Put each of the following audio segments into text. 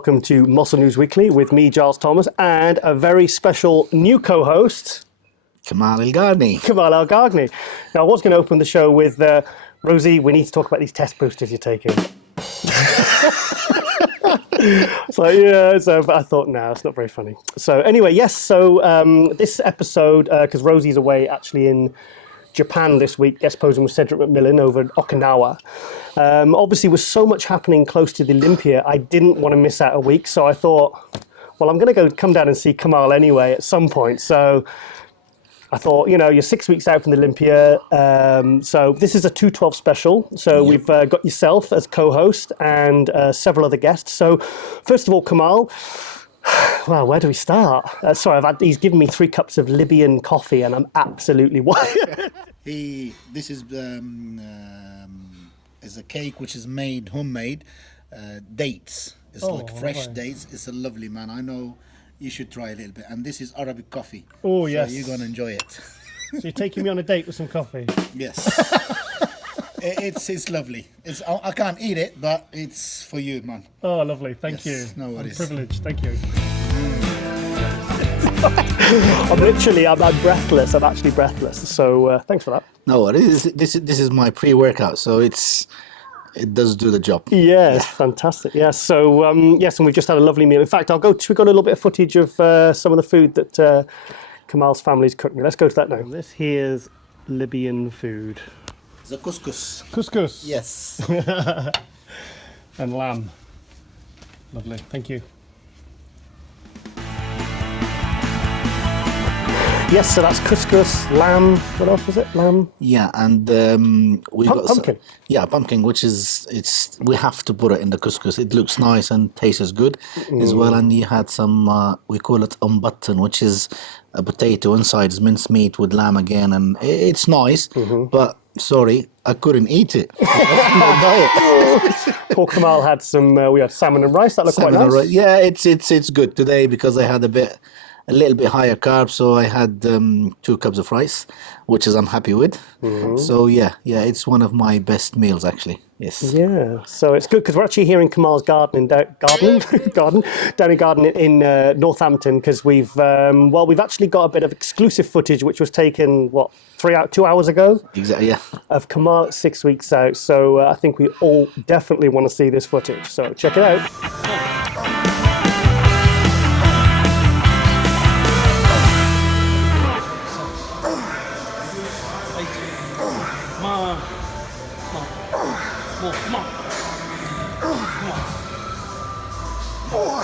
welcome to Muscle News Weekly with me, Giles Thomas, and a very special new co-host, Kamal El-Gharni. Kamal El-Gharni. Now, I was going to open the show with, Rosie, we need to talk about these test boosters you're taking. But I thought, no, it's not very funny. So anyway, yes, this episode, because Rosie's away actually in Japan this week, guest posing with Cedric McMillan over Okinawa. Obviously, with so much happening close to the Olympia, I didn't want to miss out a week, so I thought, well, I'm going to come down and see Kamal anyway at some point. So I thought, you're 6 weeks out from the Olympia, so this is a 212 special. So we've got yourself as co-host and several other guests. So first of all, Kamal, well, where do we start? He's given me 3 cups of Libyan coffee and I'm absolutely wired. This is a cake which is made homemade, dates. It's like fresh dates. It's a lovely, man. I know you should try a little bit. And this is Arabic coffee. Oh, yes. So you're going to enjoy it. So you're taking me on a date with some coffee? Yes. It's lovely. I can't eat it, but it's for you, man. Oh, lovely. Thank you. No worries. I'm privileged. Thank you. I'm breathless. I'm actually breathless. So thanks for that. No worries. This is my pre-workout, so it does do the job. Yes, fantastic. Yes. So and we've just had a lovely meal. In fact, we got a little bit of footage of some of the food that Kamal's family's cooked me. Let's go to that now. This here's Libyan food. The couscous. Couscous. Yes. And lamb. Lovely. Thank you. Yes, so that's couscous, lamb. What else was it? Lamb. Yeah, and we got pumpkin. Pumpkin, which is we have to put it in the couscous. It looks nice and tastes good as well. And you had some we call it button, which is a potato inside is minced meat with lamb again, and it's nice. But sorry, I couldn't eat it. Poor Kamal had some. We had salmon and rice. That looked quite nice. Yeah, it's good today because I had a little bit higher carbs, so I had 2 cups of rice, which I'm happy with. So yeah, it's one of my best meals actually. Yes. Yeah, so it's good because we're actually here in Kamal's garden in Northampton, because we've actually got a bit of exclusive footage which was taken 2 hours ago. Exactly. Yeah. Of Kamal at 6 weeks out. So I think we all definitely want to see this footage. So check it out.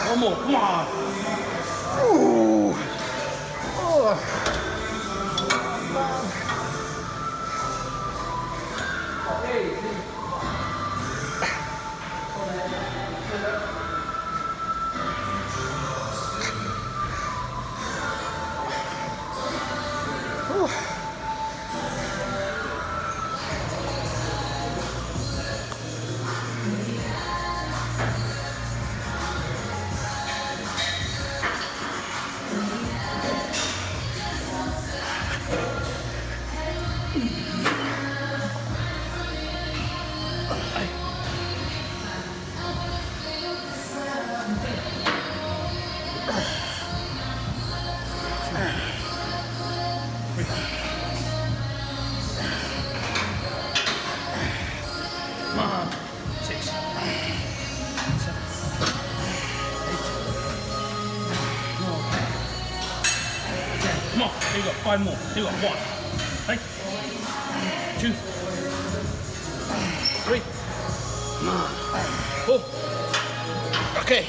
One more, come on. Come on, here you go, 5 more. Here you go, 1. Right? 2. 3. 4. Okay.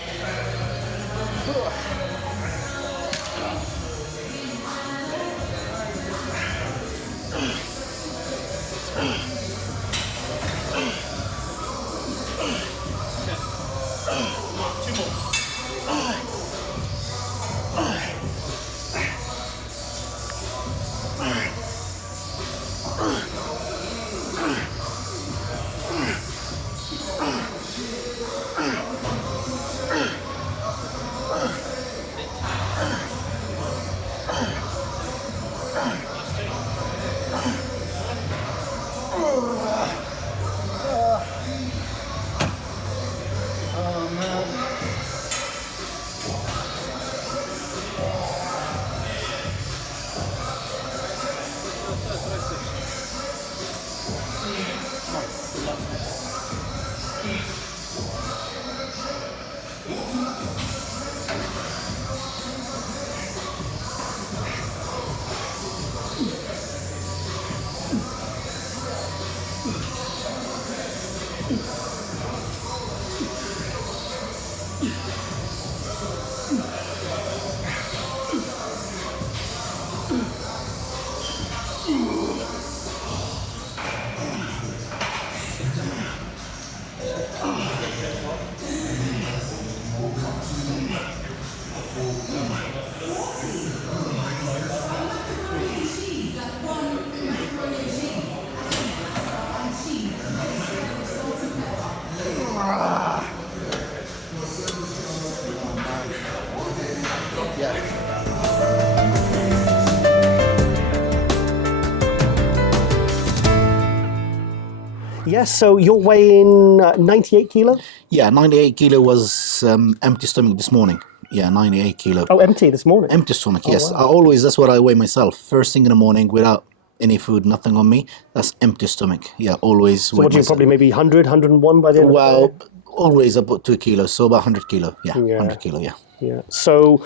Yes, so you're weighing 98 kilo? Yeah, 98 kilo was empty stomach this morning. Yeah, 98 kilo. Oh, empty this morning? Empty stomach, yes. wow. I always, that's what I weigh myself. First thing in the morning without any food, nothing on me. That's empty stomach. Yeah, always. So what do you, probably maybe 100, 101 by the end of the Well, day? always about 2 kilos, so about 100 kilo. Yeah, Yeah. 100 kilo, yeah. Yeah. So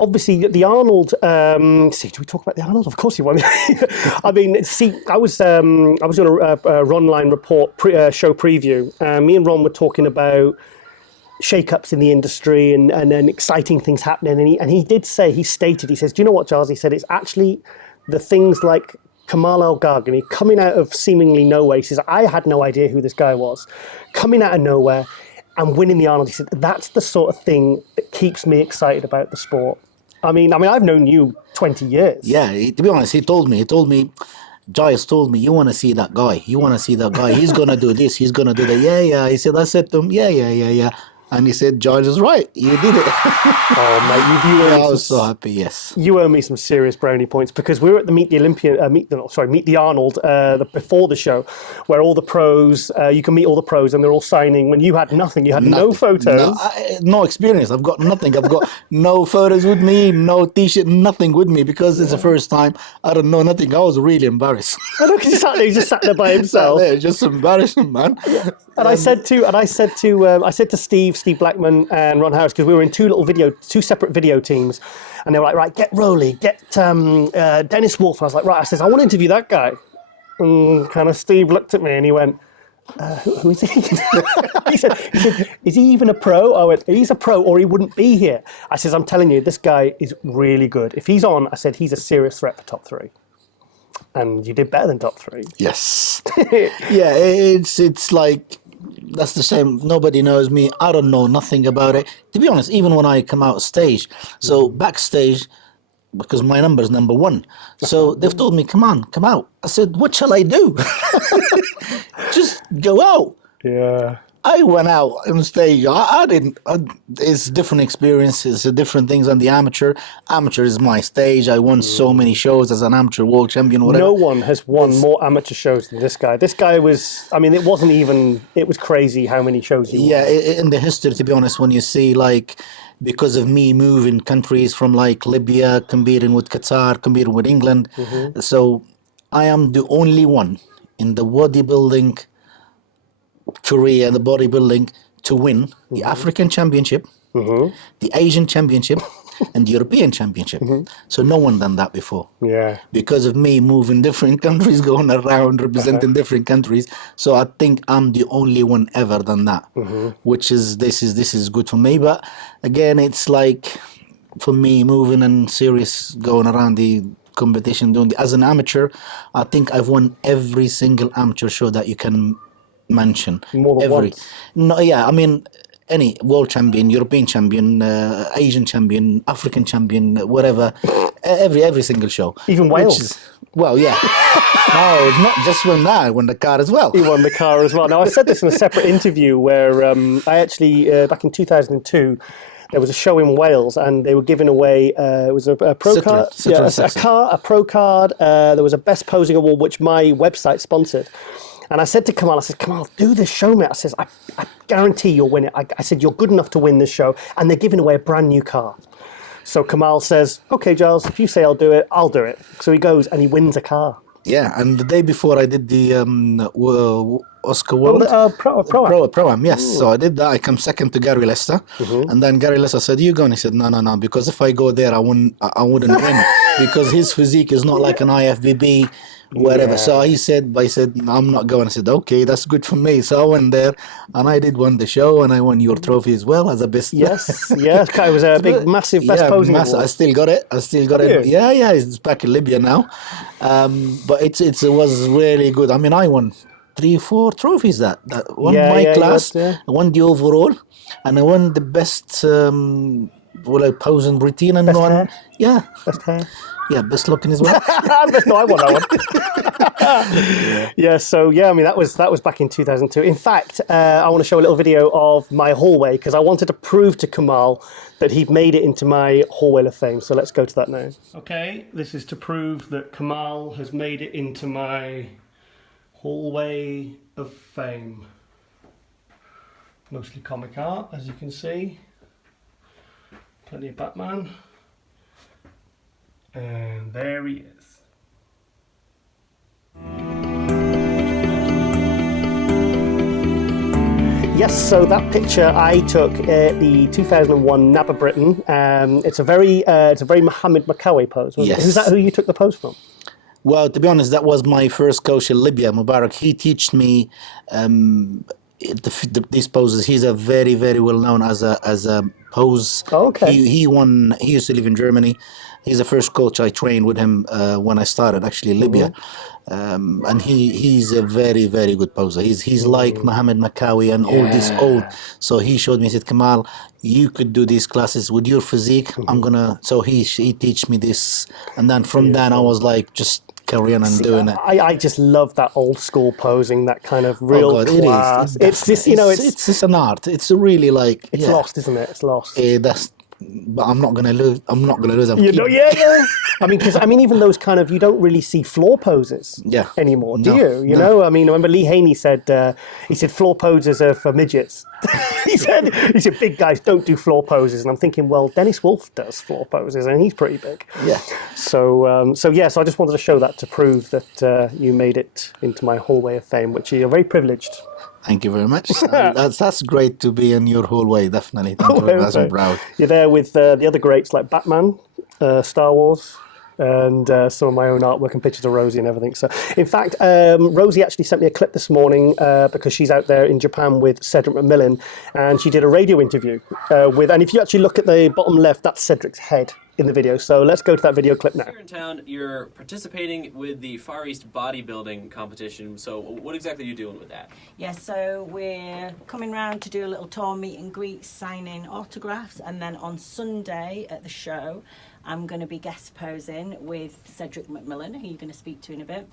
obviously the Arnold. See, do we talk about the Arnold? Of course you want. I mean, see, I was doing a Ron Line report show preview. Me and Ron were talking about shake-ups in the industry and then exciting things happening. And he did say, he says, do you know what, Giles? He said it's actually the things like Kamal El-Gargani coming out of seemingly nowhere. He says, I had no idea who this guy was. Coming out of nowhere and winning the Arnold. He said, that's the sort of thing that keeps me excited about the sport. I mean, I've known you 20 years. Yeah, to be honest, he told me, Giles told me, you want to see that guy. He's going to do this. He's going to do that. Yeah. I said to him, yeah. And he said, Giles is right. You did it. Oh, mate, you I was so happy, yes. You owe me some serious brownie points because we were at the Meet the Arnold before the show, where all the pros, you can meet all the pros and they're all signing when you had nothing. You had no photos. No experience. I've got nothing. I've got no photos with me, no T-shirt, nothing with me because it's the first time. I don't know nothing. I was really embarrassed. I know, because he just sat there by himself. Just embarrassing, man. And I said to Steve Blackman and Ron Harris, because we were in two separate video teams, and they were like, right, get Rowley, get Dennis Wolf. And I was like, right, I says, I want to interview that guy. And kind of Steve looked at me and he went, who is he? he said, is he even a pro? I went, he's a pro or he wouldn't be here. I says, I'm telling you, this guy is really good. If he's on, I said, he's a serious threat for top 3. And you did better than top 3. Yes. Yeah, it's like, that's the same. Nobody knows me. I don't know nothing about it. To be honest, even when I come out stage, so backstage, because my number's number 1. So they've told me, come on, come out. I said, what shall I do? Just go out. Yeah. I went out on stage. I didn't. It's different experiences, different things on the amateur. Amateur is my stage. I won so many shows as an amateur world champion, whatever. No one has won more amateur shows than this guy. This guy was, I mean, it was crazy how many shows he won. Yeah, in the history, to be honest, when you see, like, because of me moving countries from, like, Libya, competing with Qatar, competing with England. Mm-hmm. So I am the only one in the bodybuilding career, the bodybuilding, to win the African Championship, the Asian Championship, and the European Championship. So no one done that before. Yeah. Because of me moving different countries, going around representing different countries. So I think I'm the only one ever done that, which is this is good for me. But again, it's like for me moving and serious going around the competition, as an amateur, I think I've won every single amateur show that you can mention. More than once. No, yeah, I mean, any world champion, European champion, Asian champion, African champion, whatever, every single show. Even Wales. Well, yeah. No, it's not just when that. I won the car as well. He won the car as well. Now, I said this in a separate interview where I actually, back in 2002, there was a show in Wales and they were giving away, it was a pro card, a pro card. There was a best posing award, which my website sponsored. And I said to Kamal, Kamal, do this show, mate. I says, I guarantee you'll win it. I said, you're good enough to win this show. And they're giving away a brand new car. So Kamal says, okay, Giles, if you say I'll do it, I'll do it. So he goes and he wins a car. Yeah, and the day before I did the Oscar World Pro-Am, yes. So I did that. I come second to Gary Lester, and then Gary Lester said, "You go," and he said, "No, because if I go there, I wouldn't win because his physique is not like an IFBB." Whatever. Yeah. So I said, I'm not going. I said, okay, that's good for me. So I went there and I did won the show and I won your trophy as well as a best. Yes. It was a big, massive best posing award. I still got it. Yeah. Yeah. It's back in Libya now. But it was really good. I mean, I won 3-4 trophies that won my class. I won the overall and I won the best posing routine and best one. Hair. Yeah. Best hair. Yeah, best looking as well. No, I won that one. I mean, that was back in 2002. In fact, I want to show a little video of my hallway because I wanted to prove to Kamal that he'd made it into my hallway of fame. So let's go to that now. Okay, this is to prove that Kamal has made it into my hallway of fame. Mostly comic art, as you can see. Plenty of Batman. And there he is. Yes, so that picture I took at the 2001 NABA Britain. It's a very Mohammed Makawi pose. Yes. Who's that? Who you took the pose from? Well, to be honest, that was my first coach in Libya, Mubarak. He taught me these poses. He's a very, very well known as a pose. Oh, okay. He used to live in Germany. He's the first coach I trained with him when I started actually in Libya. And he's a very, very good poser. He's like Mohammed Makawi and all this old. So he showed me, he said, Kamal, you could do these classes with your physique. So he teach me this. And then from then I was like, just carry on and doing it. I just love that old school posing, that kind of real class. It's just an art. It's really like... It's lost, isn't it? It's lost. But I'm not gonna lose. I'm not gonna lose. I mean, even those kind of, you don't really see floor poses anymore, do you? You know, I mean, I remember Lee Haney said floor poses are for midgets. he said big guys don't do floor poses, and I'm thinking, well, Dennis Wolf does floor poses, and he's pretty big. Yeah. So I just wanted to show that to prove that you made it into my hallway of fame, which you're very privileged. Thank you very much. That's great to be in your hallway, definitely. Thank you very much. I'm proud. You're there with the other greats like Batman, Star Wars, and some of my own artwork and pictures of Rosie and everything. So, in fact, Rosie actually sent me a clip this morning because she's out there in Japan with Cedric McMillan, and she did a radio interview and if you actually look at the bottom left, that's Cedric's head in the video. So let's go to that video clip now. Here in town, you're participating with the Far East bodybuilding competition. So what exactly are you doing with that? Yeah, so we're coming round to do a little tour, meet and greet, signing autographs, and then on Sunday at the show, I'm going to be guest posing with Cedric McMillan, who you're going to speak to in a bit.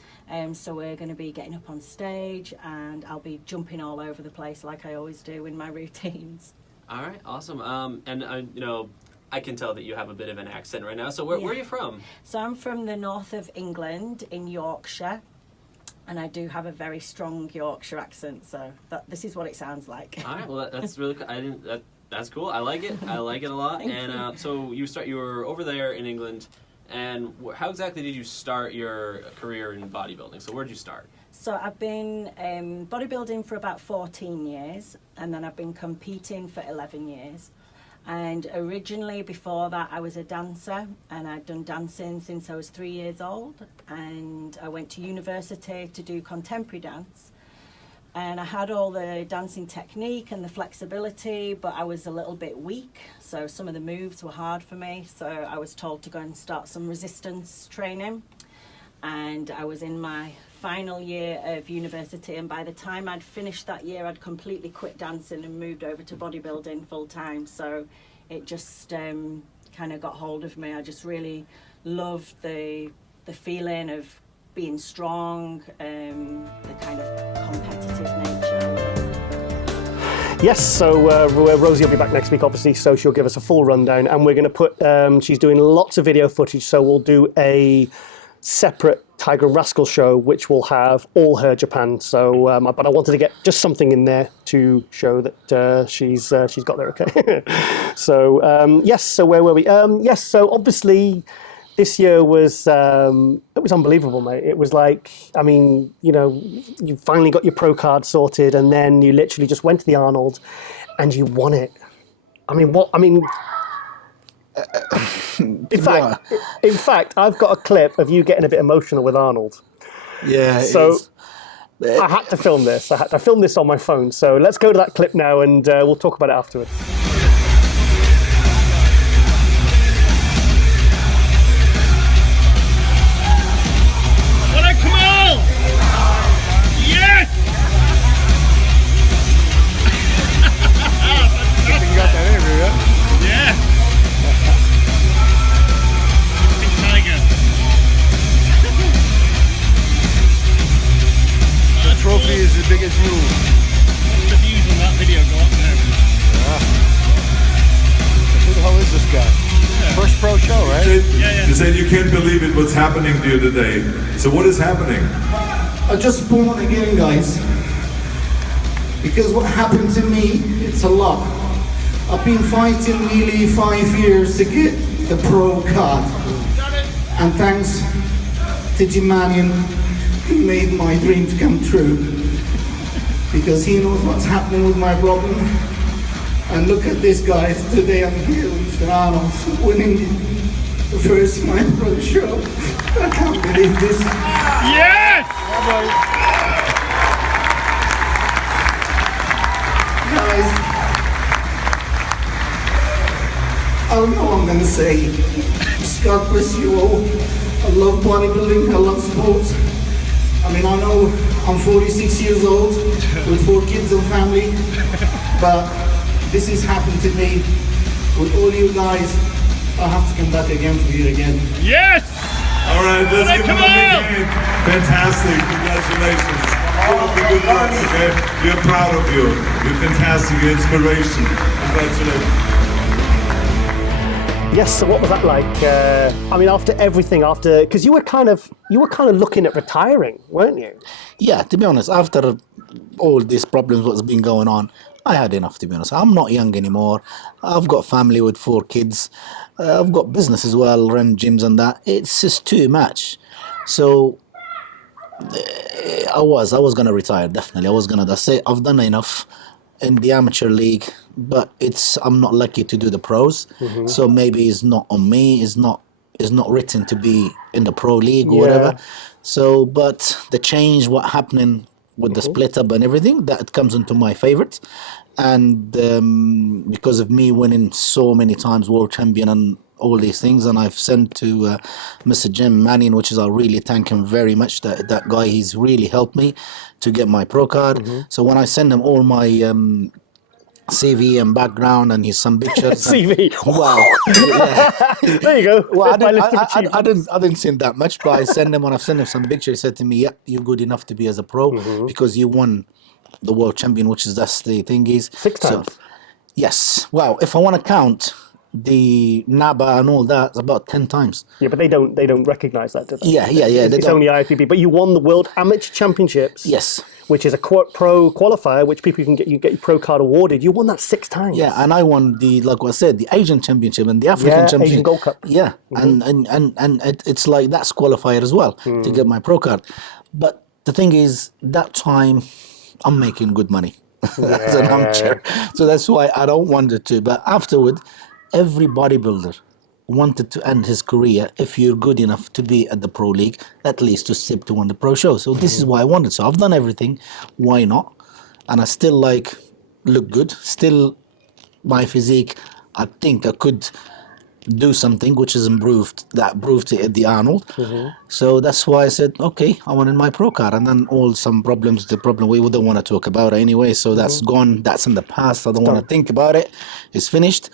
So we're going to be getting up on stage, and I'll be jumping all over the place like I always do in my routines. All right, awesome. I can tell that you have a bit of an accent right now. So where are you from? So I'm from the north of England in Yorkshire, and I do have a very strong Yorkshire accent. So this is what it sounds like. All right, well that's really that's cool. I like it. I like it a lot. So you were over there in England, and how exactly did you start your career in bodybuilding? So where'd you start? So I've been bodybuilding for about 14 years, and then I've been competing for 11 years. And originally, before that, I was a dancer, and I'd done dancing since I was 3 years old. And I went to university to do contemporary dance. And I had all the dancing technique and the flexibility, but I was a little bit weak. So some of the moves were hard for me. So I was told to go and start some resistance training. And I was in my final year of university, and by the time I'd finished that year, I'd completely quit dancing and moved over to bodybuilding full time. So it just kind of got hold of me. I just really loved the feeling of being strong, the kind of competitive nature. Yes, so Rosie will be back next week, obviously, so she'll give us a full rundown, and we're going to put, she's doing lots of video footage, so we'll do a separate Tiger and Rascal show, which will have all her Japan. So, but I wanted to get just something in there to show that she's got there. Okay. So yes. So where were we? Yes. So obviously, this year was it was unbelievable, mate. It was like, I mean, you know, you finally got your pro card sorted, and then you literally just went to the Arnold, and you won it. I mean, what? I mean, in fact, I've got a clip of you getting a bit emotional with Arnold. Yeah. So I had to film this. I filmed this on my phone. So let's go to that clip now, and we'll talk about it afterwards. Kamal! Yes! You got that interview, yeah? Yeah. Big tiger. The trophy is as big as you. The views on that video go up there. Who the hell is this guy? First pro show, right? Yeah. You said you can't believe it, what's happening to you today. So what is happening? I just born again, guys. Because what happened to me, it's a lot. I've been fighting nearly 5 years to get the pro card. And thanks to Jim Mannion, he made my dream to come true. Because he knows what's happening with my problem. And look at this, guys. Today I'm here with Mr. Arnold, winning the first my pro show. I can't believe this. Yes! Guys, I don't know what I'm gonna say. God bless you all. I love bodybuilding, I love sports. I mean, I know I'm 46 years old with 4 kids and family, but this has happened to me. With all you guys, I have to come back again for you again. Yes! All right, let's give him a big hand. Fantastic, congratulations. Keep up the good work, okay? We're proud of you. You're fantastic, you're inspiration. Congratulations. Yes. So what was that like? I mean, after everything, because you were kind of looking at retiring, weren't you? Yeah, to be honest, after all these problems what's been going on, I had enough, to be honest. I'm not young anymore. I've got family with 4 kids. I've got business as well, run gyms and that. It's just too much. So I was going to retire, definitely. I was going to say I've done enough in the amateur league, but I'm not lucky to do the pros. Mm-hmm. So maybe it's not on me. It's not written to be in the pro league or whatever. So, but the change, what happening with the split up and everything, that comes into my favorites. And because of me winning so many times world champion and all these things, and I've sent to Mr. Jim Mannion, which is I really thank him very much. That guy, he's really helped me to get my pro card. Mm-hmm. So when I send him all my CV and background and his some pictures. CV. Wow. Yeah. There you go. Well, I didn't send that much, but I sent him when I've sent him some pictures. He said to me, "Yeah, you're good enough to be as a pro because you won the world champion, which is that's the thing is 6 times." So, yes. Wow. If I want to count the NABA and all that, it's about 10 times. Yeah, but they don't recognise that, do they? Yeah. It's only IFBB. But you won the World Amateur Championships. Yes. Which is a pro qualifier, which people can get your pro card awarded. You won that 6 times. Yeah, and I won like I said, the Asian Championship and the African Championship. Asian Gold Cup. Yeah, and it's like that's qualifier as well to get my pro card. But the thing is, that time I'm making good money as an amateur, so that's why I don't want it to. But afterward, every bodybuilder wanted to end his career if you're good enough to be at the pro league, at least to step to win the pro show. So this is why I wanted. So I've done everything. Why not? And I still look good. Still, my physique, I think I could do something which is improved. That proved it at the Arnold. So that's why I said, okay, I wanted my pro card. And then the problem we don't want to talk about it anyway. So that's gone. That's in the past. I don't want to think about it. It's finished.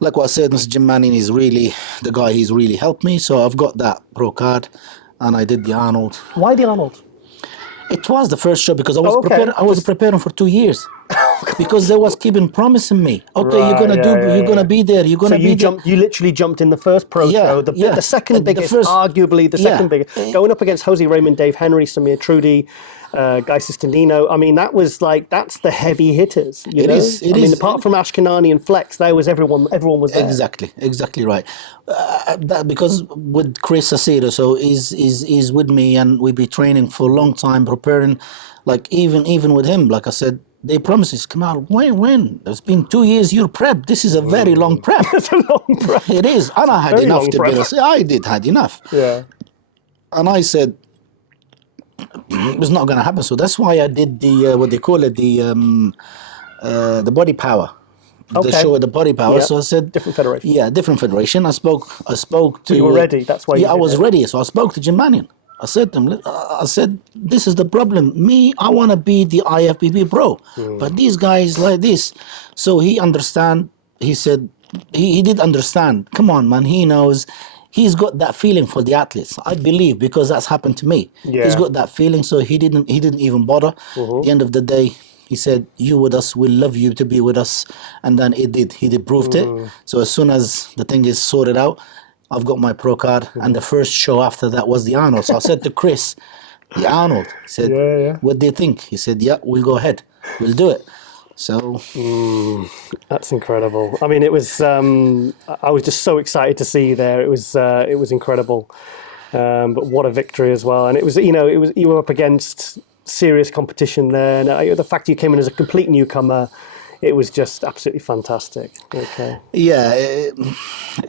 Like what I said, Mr. Jim Mannion is really the guy. He's really helped me. So I've got that pro card, and I did the Arnold. Why the Arnold? It was the first show because I was preparing. I was preparing for 2 years. because they was keeping promising me, okay, Right, you're gonna be there, you're So gonna be you there. you literally jumped in the first pro Yeah, show, yeah. the second The biggest, first- arguably the second Yeah. biggest, going up against Jose Raymond, Dave Henry, Samir Trudi, Guy Sistandino. I mean, that's the heavy hitters. You It know? is, it I mean, is. apart from Ashkenani and Flex, there was everyone was there. Exactly right. That because with Chris Acedo, so he's with me, and we be training for a long time, preparing. Like even with him, like I said, they promised us, Kamal, when? It's been 2 years. You're prep. This is a very long prep. It's a long prep. It is, and I had Very enough long to prep. be honest. I did had enough, Yeah. and I said it was not going to happen. So that's why I did the what they call it, the body power. The Okay. show with the body power. Yeah. So I said Different federation. Yeah, different federation. I spoke to. You were ready, that's why you Yeah, I did was it. ready. So I spoke to Jim Mannion. I said to him, I said, this is the problem. Me, I want to be the IFBB pro, but these guys like this. So he understand. He said he did understand. Come on, man. He knows. He's got that feeling for the athletes. I believe because that's happened to me. Yeah. He's got that feeling. So he didn't even bother. At the end of the day, he said, "You with us, we'll love you to be with us," and then it did. He did proved it. So as soon as the thing is sorted out, I've got my pro card, and the first show after that was the Arnold. So I said to Chris, "The Arnold." He said, Yeah. "What do you think?" He said, "Yeah, we'll go ahead. We'll do it." So That's incredible. I mean, it was. I was just so excited to see you there. It was incredible. But what a victory as well. And it was, you were up against serious competition there. And the fact you came in as a complete newcomer, it was just absolutely fantastic. Okay. yeah,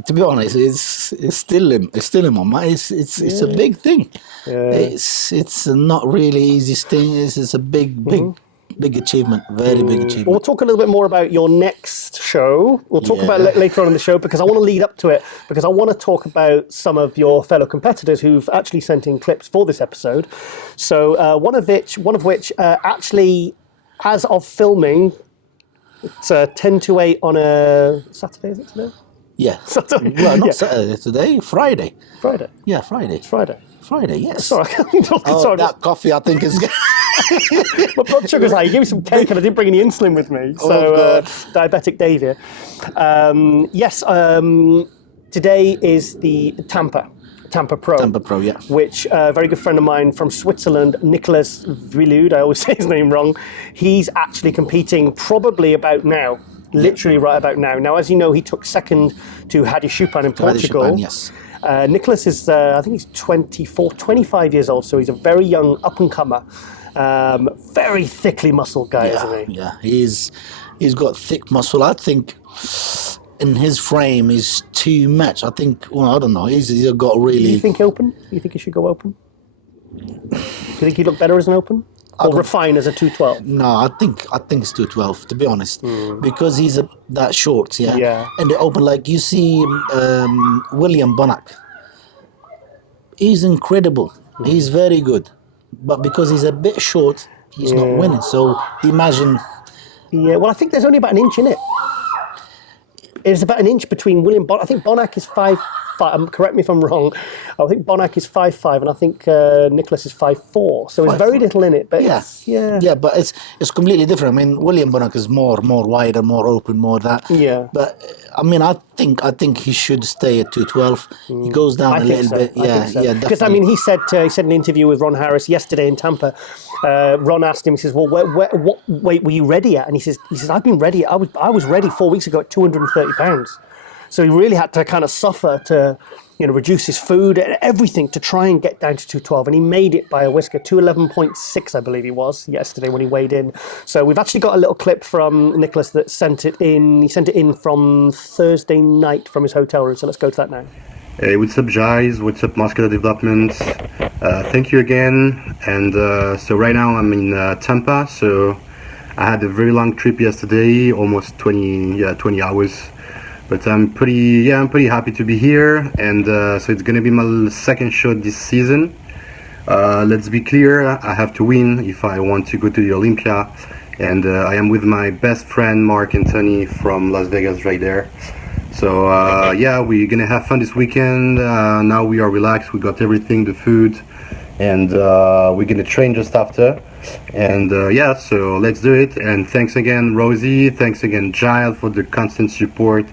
to be honest, it's still in my mind. It's a big thing. Yeah. It's not really easy thing. It's a big achievement. Very big achievement. We'll talk a little bit more about your next show. We'll talk about it later on in the show because I want to lead up to it because I want to talk about some of your fellow competitors who've actually sent in clips for this episode. So one of which actually, as of filming, it's 10 to 8 on a Saturday, is it today? Yeah. Saturday. Well, not Yeah. Saturday today. Friday. Friday. Yeah, Friday. It's Friday. Friday. Yes. Sorry. Oh, Sorry, that coffee, I think, is. my blood sugar's high. You gave me some cake and I didn't bring any insulin with me. So, God. diabetic Dave here. Yes, today is the Tampa Pro. Tampa Pro, yeah. Which a very good friend of mine from Switzerland, Nicolas Vullioud, I always say his name wrong, he's actually competing probably about now. Literally right about now. Now, as you know, he took second to Hadi Choopan in Hadi Portugal. Choopan, yes. Nicholas is, I think he's 25 years old, so he's a very young up-and-comer. Very thickly muscled guy, isn't he? Yeah, he's got thick muscle. I think in his frame is too much. I think, well, I don't know. He's got really. Do you think open? Do you think he should go open? Do you think he'd look better as an open? Or refine as a 212? No, I think it's 212, to be honest, because he's that short, yeah. Yeah. And they open like you see William Bonac. He's incredible. He's very good, but because he's a bit short, he's not winning. So imagine. Yeah, well, I think there's only about an inch in it. There's about an inch between William Bonac. I think Bonac is 5'5". Correct me if I'm wrong. I think Bonac is 5'5", and I think Nicholas is 5'4". So there's very little in it. But yeah, but it's completely different. I mean, William Bonac is more wider, more open, more that. Yeah. But I mean, I think he should stay at 212. He goes down a little bit. Yeah, yeah. Because I mean, he said in an interview with Ron Harris yesterday in Tampa. Ron asked him. He says, "Well, what weight were you ready at?" And he says, "I've been ready. I was ready 4 weeks ago at 230 pounds." So he really had to kind of suffer to, reduce his food and everything to try and get down to 212. And he made it by a whisker, 211.6, I believe he was yesterday when he weighed in. So we've actually got a little clip from Nicholas that sent it in. He sent it in from Thursday night from his hotel room. So let's go to that now. Hey, what's up, Giles? What's up, Muscular Development? Thank you again. And so right now I'm in Tampa. So I had a very long trip yesterday, almost 20 hours. But I'm pretty happy to be here, and so it's gonna be my second show this season. Let's be clear, I have to win if I want to go to the Olympia, and I am with my best friend Mark and Tony from Las Vegas right there. So we're gonna have fun this weekend. Now we are relaxed, we got everything, the food, and we're gonna train just after. And yeah, so let's do it. And thanks again, Rosie. Thanks again, Giles, for the constant support.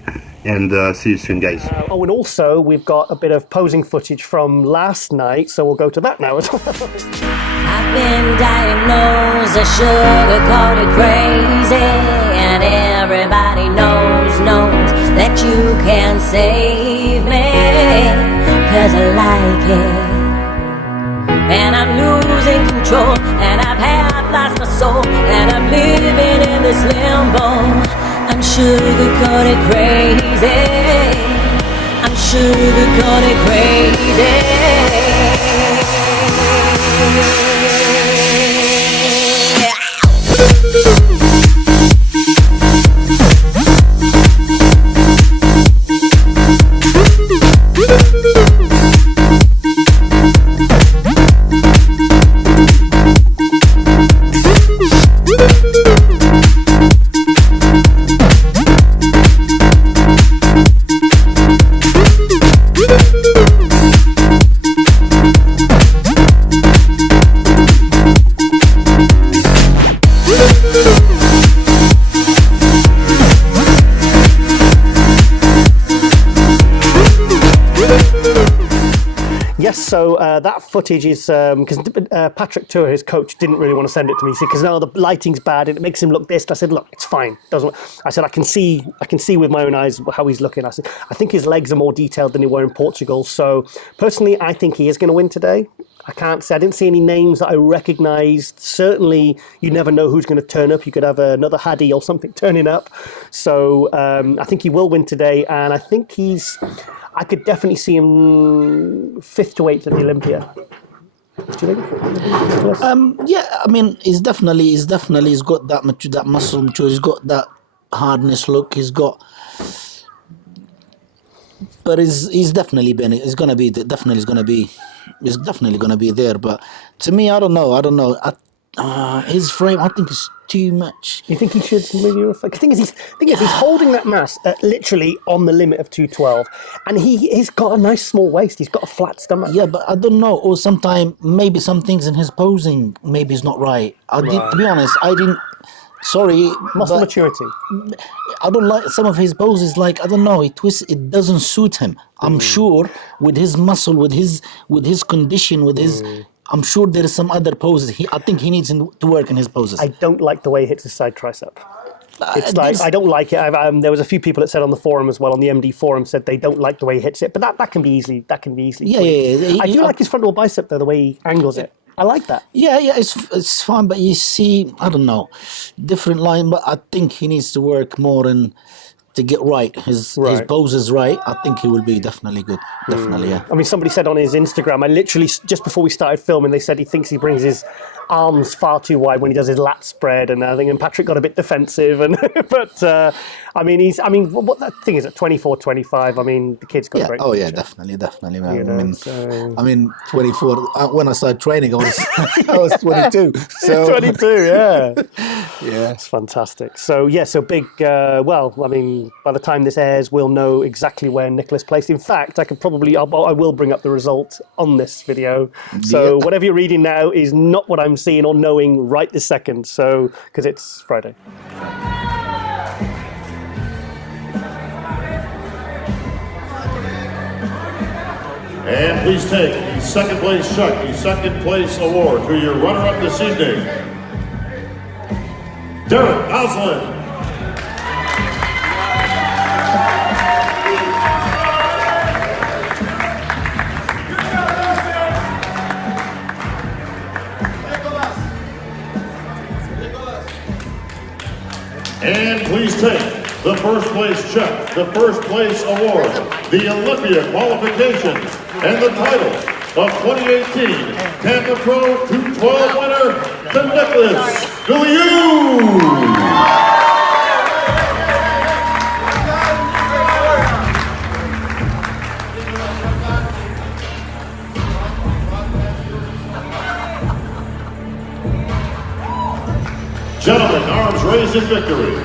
And see you soon, guys. Oh, and also we've got a bit of posing footage from last night, so we'll go to that now as well. I've been diagnosed, I sugar coated crazy, and everybody knows that you can save me, 'cause I like it. And I'm losing control, and I've half lost my soul, and I'm living in this limbo. I'm sugar-coated crazy. I'm sugar-coated crazy. So that footage is because Patrick Tour, his coach, didn't really want to send it to me. Because now the lighting's bad and it makes him look this. I said, look, it's fine. Doesn't. I said I can see with my own eyes how he's looking. I said I think his legs are more detailed than they were in Portugal. So personally, I think he is going to win today. I can't say I didn't see any names that I recognised. Certainly, you never know who's going to turn up. You could have another Hadi or something turning up. So I think he will win today, and I think I could definitely see him 5th to 8th at the Olympia. Do you think? Yeah, I mean, he's got that muscle mature. He's got that hardness look. But he's definitely gonna be there. But to me, I don't know. His frame, I think, is too much. You think he should maybe reflect? The thing is, he's holding that mass at literally on the limit of 212, and he's got a nice small waist. He's got a flat stomach. Yeah, but I don't know. Or sometimes maybe some things in his posing maybe is not right. To be honest, I didn't. Sorry, muscle maturity. I don't like some of his poses. Like, I don't know, he twists. It doesn't suit him. I'm sure with his muscle, with his condition, with his. I'm sure there is some other poses. I think he needs to work in his poses. I don't like the way he hits his side tricep. It's like I don't like it. There was a few people that said on the forum as well, on the MD forum, said they don't like the way he hits it. But that can be easily. Yeah. I do like his frontal bicep though, the way he angles it. I like that. Yeah, it's fine. But you see, I don't know, different line. But I think he needs to work more and to get his poses right. I think he will be definitely good. Definitely, yeah. I mean, somebody said on his Instagram, I literally, just before we started filming, they said he thinks he brings his arms far too wide when he does his lat spread, and I think Patrick got a bit defensive, but I mean, what that thing is at 24, 25. I mean, the kid's got a great future. Yeah, definitely, man. I mean, 24. When I started training, I was 22. So 22, yeah, yeah, it's fantastic. So big. Well, I mean, by the time this airs, we'll know exactly where Nicolas placed. In fact, I will bring up the result on this video. So whatever you're reading now is not what I'm seeing or knowing right this second. So because it's Friday. And please take the second place Chuck, the second place award to your runner-up this evening, Derek Oslin. And please take the first place check, the first place award, the Olympia qualifications, and the title of 2018 Tampa Pro 212 winner, the Nicolas Vullioud. Gentlemen, arms raised in victory.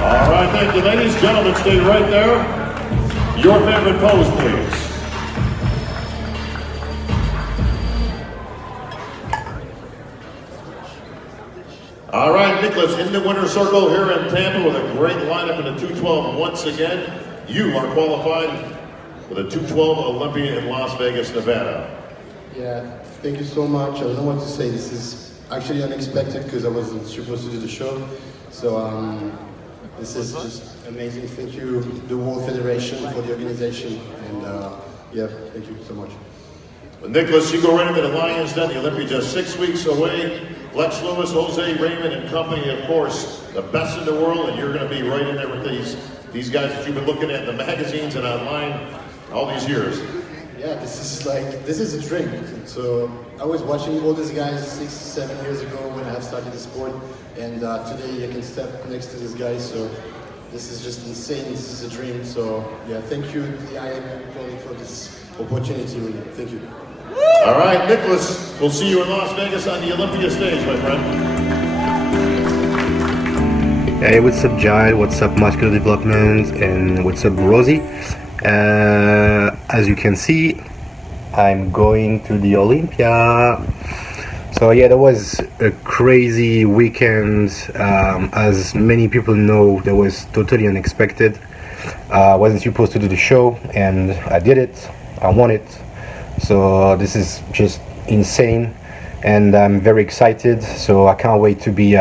All right. right, thank you, ladies. Gentlemen, stay right there. Your favorite pose, please. All right, Nicolas, in the winner's circle here in Tampa with a great lineup in the 212 once again. You are qualified for the 212 Olympia in Las Vegas, Nevada. Yeah, thank you so much. I don't know what to say. This is actually unexpected because I wasn't supposed to do the show. So this is just amazing. Thank you, the World Federation, for the organization. And yeah, thank you so much. Well, Nicolas, you go right into the Lions Den. The Olympia just 6 weeks away. Flex Lewis, Jose Raymond, and company, of course, the best in the world, and you're going to be right in there with these guys that you've been looking at in the magazines and online all these years. Yeah, this is a dream. So I was watching all these guys 6-7 years ago when I started the sport, and today I can step next to these guys. So this is just insane. This is a dream. So yeah, thank you, the IAM, for this opportunity. Really. Thank you. All right, Nicolas, we'll see you in Las Vegas on the Olympia stage, my friend. Hey, what's up, Giles? What's up, Muscular Development? And what's up, Rosie? As you can see, I'm going to the Olympia. So yeah, that was a crazy weekend. As many people know, that was totally unexpected. I wasn't supposed to do the show, and I did it. I won it. So this is just insane, and I'm very excited. So I can't wait to be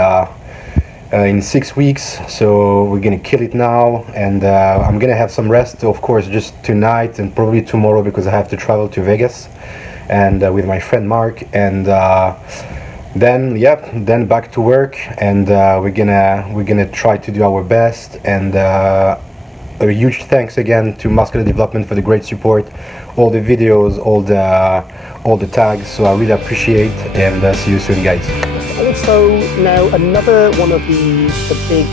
in 6 weeks. So we're gonna kill it now, and I'm gonna have some rest, of course, just tonight and probably tomorrow, because I have to travel to Vegas and with my friend Mark, and then back to work, and we're gonna try to do our best. And a huge thanks again to Muscular Development for the great support, all the videos, all the tags. So I really appreciate, and see you soon, guys. Also, now another one of the big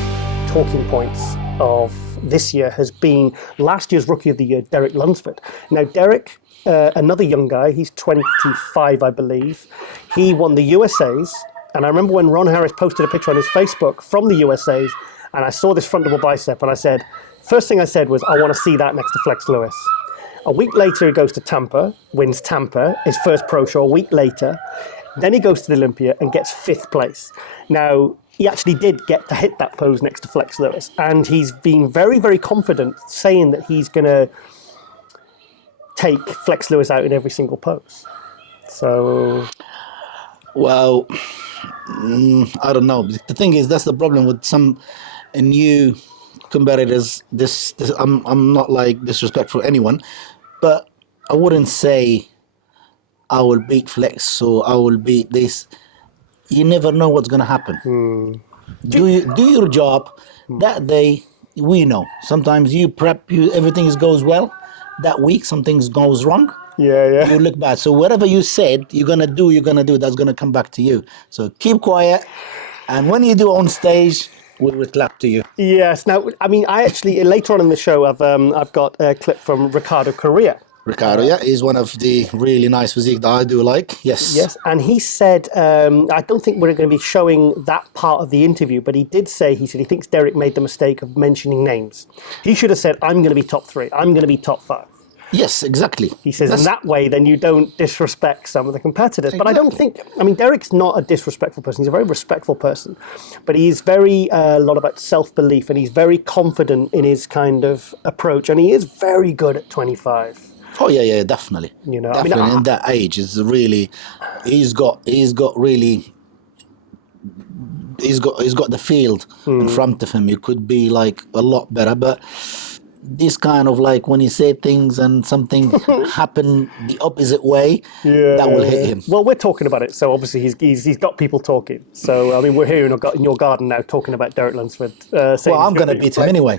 talking points of this year has been last year's Rookie of the Year, Derek Lunsford. Now, Derek, another young guy, he's 25, I believe. He won the USA's, and I remember when Ron Harris posted a picture on his Facebook from the USA's, and I saw this front double bicep, and I said, first thing I said was, I want to see that next to Flex Lewis. A week later, he goes to Tampa, wins Tampa, his first pro show a week later. Then he goes to the Olympia and gets 5th place. Now, he actually did get to hit that pose next to Flex Lewis, and he's been very, very confident, saying that he's going to take Flex Lewis out in every single pose. So... Well, I don't know. The thing is, that's the problem with some new competitors. This I'm not like disrespectful to anyone, but I wouldn't say I will beat Flex or I will beat this. You never know what's gonna happen. Do your job that day. We know sometimes you prep, everything goes well. That week something goes wrong. Yeah. You look bad. So whatever you said you're gonna do, that's gonna come back to you. So keep quiet, and when you do on stage, we will clap to you. Yes. Now, I mean, I actually later on in the show, I've got a clip from Ricardo Correia. Ricardo, yeah, is one of the really nice physique that I do like. Yes, and he said, I don't think we're going to be showing that part of the interview, but he did say, he said he thinks Derek made the mistake of mentioning names. He should have said, I'm going to be top 3, I'm going to be top 5. Yes, exactly. He says, in that way, then you don't disrespect some of the competitors. Exactly. But I don't think, I mean, Derek's not a disrespectful person. He's a very respectful person. But he's very, a lot about self-belief, and he's very confident in his kind of approach. And he is very good at 25. Oh yeah, definitely. You know, definitely. I mean, in that age, is really, he's got the field in front of him. It could be like a lot better, but this kind of like when he say things and something happen the opposite way, that will hit him. Well, we're talking about it, so obviously he's got people talking. So I mean, we're here in your garden now talking about Derek Lunsford. Well, I'm going to beat him anyway.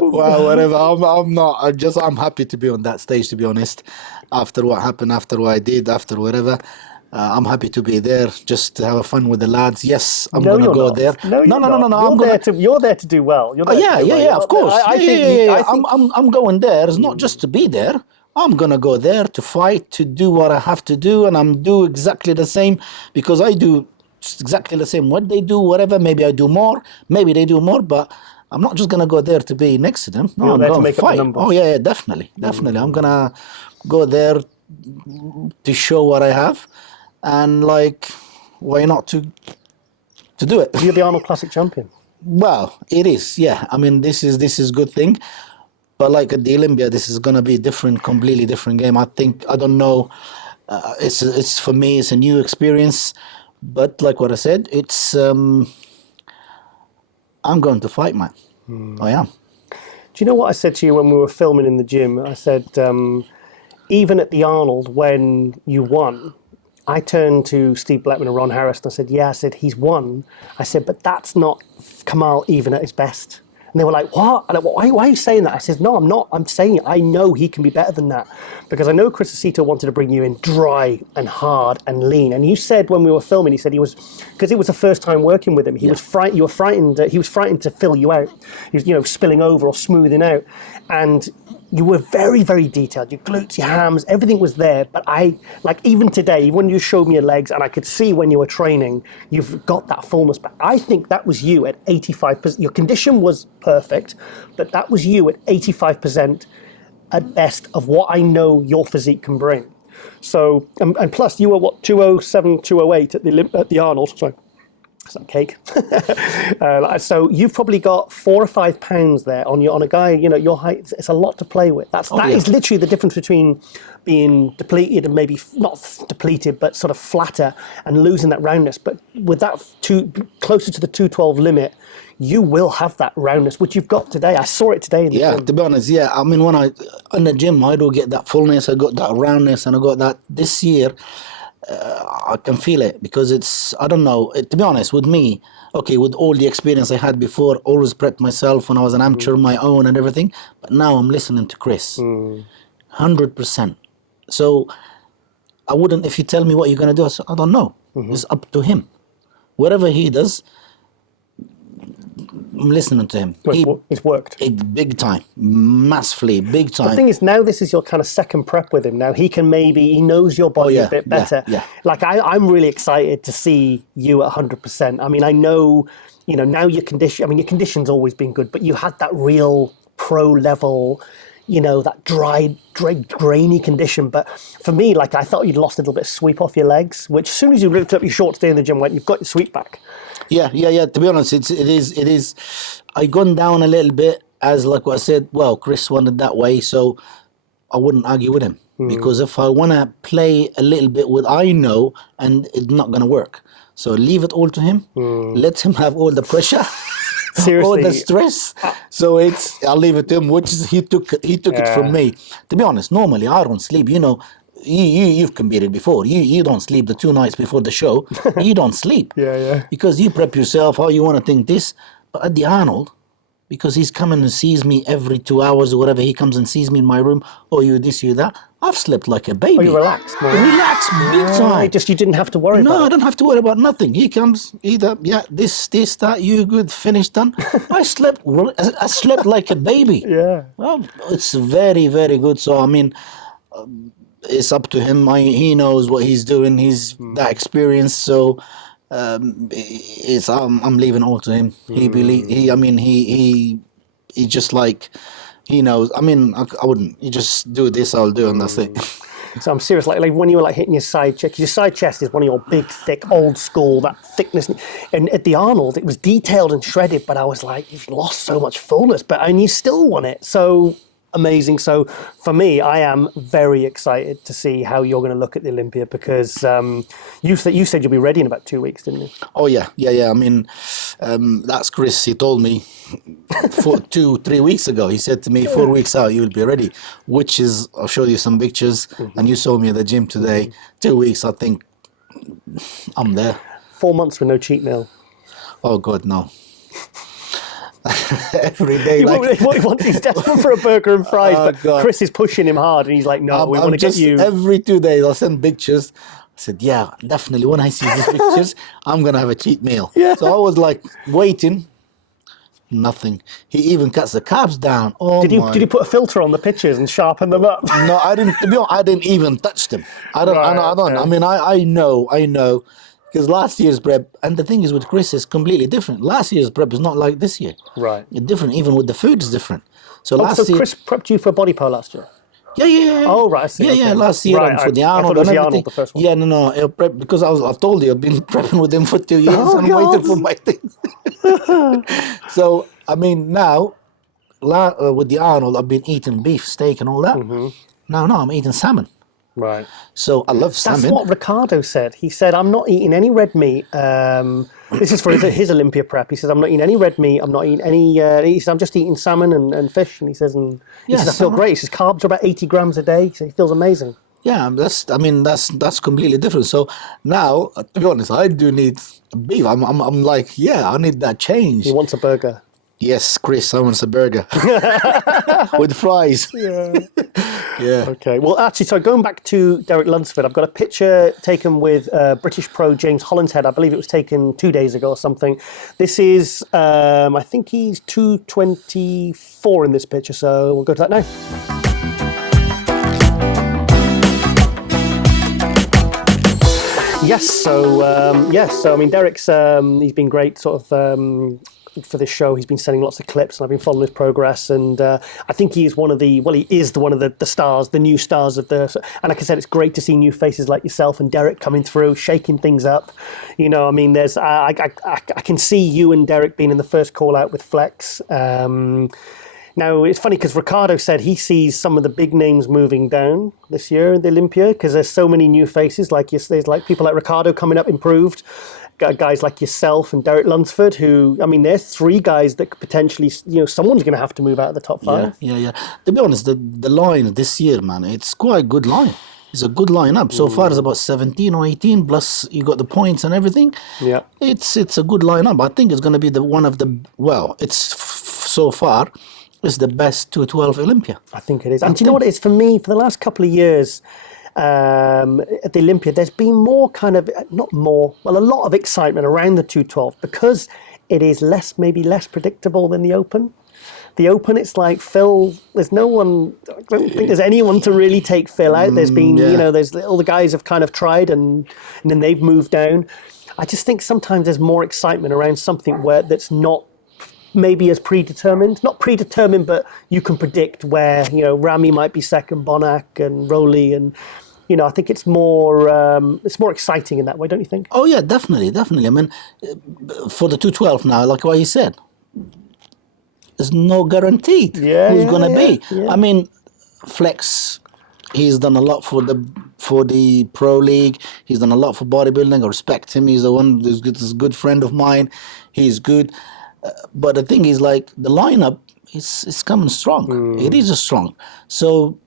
Well, whatever. I'm happy to be on that stage, to be honest. After what happened, after what I did, after whatever. I'm happy to be there, just to have fun with the lads. Yes, I'm going to go there. No. You're there to do well. Yeah, of course. I think I'm going there. It's not just to be there. I'm going to go there to fight, to do what I have to do, and I'm do exactly the same, because I do It's exactly the same. What they do, whatever. Maybe I do more. Maybe they do more, but I'm not just gonna go there to be next to them. No, You're I'm there to going make to up the fight. numbers. Oh yeah, definitely. I'm gonna go there to show what I have, and like, why not to do it? You're the Arnold Classic champion. Well, it is. Yeah, I mean, this is good thing. But like at the Olympia, this is gonna be different, completely different game. I don't know. It's for me, it's a new experience. But like what I said, it's I'm going to fight, man. I am. Do you know what I said to you when we were filming in the gym? I said, even at the Arnold, when you won, I turned to Steve Blackman and Ron Harris and I said, yeah, I said, he's won. I said, but that's not Kamal even at his best. And they were like, what? And I went, why are you saying that? I said, no, I'm not. I'm saying it. I know he can be better than that. Because I know Chris Aceto wanted to bring you in dry and hard and lean. And you said when we were filming, he said he was, because it was the first time working with him, he was frightened. You were frightened. He was frightened to fill you out. He was, spilling over or smoothing out. And you were very, very detailed. Your glutes, your hams, everything was there. But even today, when you showed me your legs and I could see when you were training, you've got that fullness back. I think that was you at 85%. Your condition was perfect, but that was you at 85% at best of what I know your physique can bring. So, and plus you were what, 207, 208 at the Arnold, sorry. Is that cake? So you've probably got 4 or 5 pounds there on a guy, your height. It's a lot to play with. That is literally the difference between being depleted and maybe not depleted, but sort of flatter and losing that roundness. But with that closer to the 212 limit, you will have that roundness, which you've got today. I saw it today in the gym. To be honest, I mean, when in the gym, I do get that fullness, I got that roundness, and I got that this year. I can feel it because I don't know, to be honest, with me, with all the experience I had before, always prepped myself when I was an amateur, my own and everything, but now I'm listening to Chris, 100%. So I wouldn't, if you tell me what you're going to do, I don't know. It's up to him. Whatever he does, I'm listening to him. It's worked. Big time. Massively, big time. The thing is, now this is your kind of second prep with him. Now he knows your body a bit better. Like I'm really excited to see you at 100%. I mean, I know, now your condition's always been good, but you had that real pro level, that dry, grainy condition. But for me, I thought you'd lost a little bit of sweep off your legs, which as soon as you lifted up your shorts day in the gym, you've got your sweep back. Yeah. To be honest, it is. I gone down a little bit as like what I said. Well, Chris wanted that way, so I wouldn't argue with him because if I want to play a little bit with I know, and it's not gonna work. So leave it all to him. Let him have all the pressure, all the stress. So I'll leave it to him. Which is he took it from me. To be honest, normally I don't sleep. You've competed before. You don't sleep the 2 nights before the show. You don't sleep. Because you prep yourself how you want to think this. But at the Arnold, because he's coming and sees me every 2 hours or whatever, he comes and sees me in my room. Oh, you this, you that. I've slept like a baby. Oh, you relaxed more. Relaxed, big time. Just you didn't have to worry about it. No, I don't have to worry about nothing. He comes, either, this, that, you good, finished, done. I slept like a baby. Well, it's very, very good. So, I mean, it's up to him. He knows what he's doing. He's that experienced. So I'm leaving all to him. He just like he knows. I mean, I wouldn't. You just do this, I'll do, and that's it. So I'm serious. Like when you were hitting your side chest. Your side chest is one of your big, thick, old school that thickness. And at the Arnold, it was detailed and shredded. But I was like, you've lost so much fullness, and you still won it. So. Amazing. So for me, I am very excited to see how you're going to look at the Olympia because you said you'll be ready in about 2 weeks, didn't you? Oh yeah. I mean, that's Chris. He told me 2-3 weeks ago. He said to me, 4 weeks out, you'll be ready. Which is, I'll show you some pictures, and you saw me at the gym today. 2 weeks, I think I'm there. 4 months with no cheat meal. Oh God, no. Every day, he's desperate for a burger and fries, but God. Chris is pushing him hard, and he's like, "No, we want to get you." Every 2 days, I'll send pictures. I said, "Yeah, definitely. When I see these pictures, I'm gonna have a cheat meal." So I was like waiting. Nothing. He even cuts the carbs down. Oh, did you put a filter on the pictures and sharpen them up? No, I didn't. To be honest, I didn't even touch them. I don't. I mean, I know. Because last year's prep, and the thing is with Chris, is completely different. Last year's prep is not like this year. Right. It's different, even with the food is different. So last so year, Chris prepped you for body power last year? yeah. Oh, right, I see. Yeah, okay. last year right, and for the I Arnold thought it was and the everything. Arnold, the first one. Yeah, no, I'll prep because I've told you I've been prepping with him for 2 years and God. waiting for my things. So I mean now, with the Arnold, I've been eating beef, steak, and all that. Now I'm eating salmon. Right. So I love salmon. That's what Ricardo said. He said, I'm not eating any red meat. This is for his Olympia prep. He says, I'm not eating any red meat. I'm not eating any... he says, I'm just eating salmon and fish. And he says, I feel great. He says, carbs are about 80 grams a day. So he feels amazing. Yeah, that's completely different. So now, to be honest, I do need beef. I'm like, yeah, I need that change. He wants a burger. Yes, Chris, I want a burger with fries. Yeah. Yeah. Okay. Well, actually, so going back to Derek Lunsford, I've got a picture taken with British pro James Hollinshead. I believe it was taken 2 days ago or something. This is, I think he's 224 in this picture. So we'll go to that now. Yes. So I mean, Derek's he's been great, sort of. For this show, he's been sending lots of clips, and I've been following his progress. And I think he is one of the stars, the new stars of the. And like I said, it's great to see new faces like yourself and Derek coming through, shaking things up. You know, I mean, there's I can see you and Derek being in the first call out with Flex. Now it's funny because Ricardo said he sees some of the big names moving down this year in the Olympia because there's so many new faces. Like there's like people like Ricardo coming up improved. Guys like yourself and Derek Lunsford, who, I mean, there's three guys that could potentially, someone's going to have to move out of the top five. Yeah. To be honest, the line this year, man, it's quite a good line. It's a good lineup. So far, it's about 17 or 18, plus you got the points and everything. Yeah. It's a good lineup. I think it's going to be so far, it's the best 212 Olympia. I think it is. And do you know what it is for me? For the last couple of years, at the Olympia, there's been a lot of excitement around the 212 because it is maybe less predictable than the Open. The Open, it's like Phil, there's no one, I don't think there's anyone to really take Phil out. There's been, there's all the guys have kind of tried and then they've moved down. I just think sometimes there's more excitement around something that's not maybe as predetermined. Not predetermined, but you can predict where, Rami might be second, Bonac and Rowley and... I think it's more exciting in that way, don't you think? Oh yeah, definitely. I mean, for the 212 now, like what you said, there's no guarantee who's going to be. Yeah. I mean, Flex, he's done a lot for the Pro League. He's done a lot for bodybuilding. I respect him. He's the one who's good. He's a good friend of mine. He's good. But the thing is, like, the lineup is coming strong. It is strong. So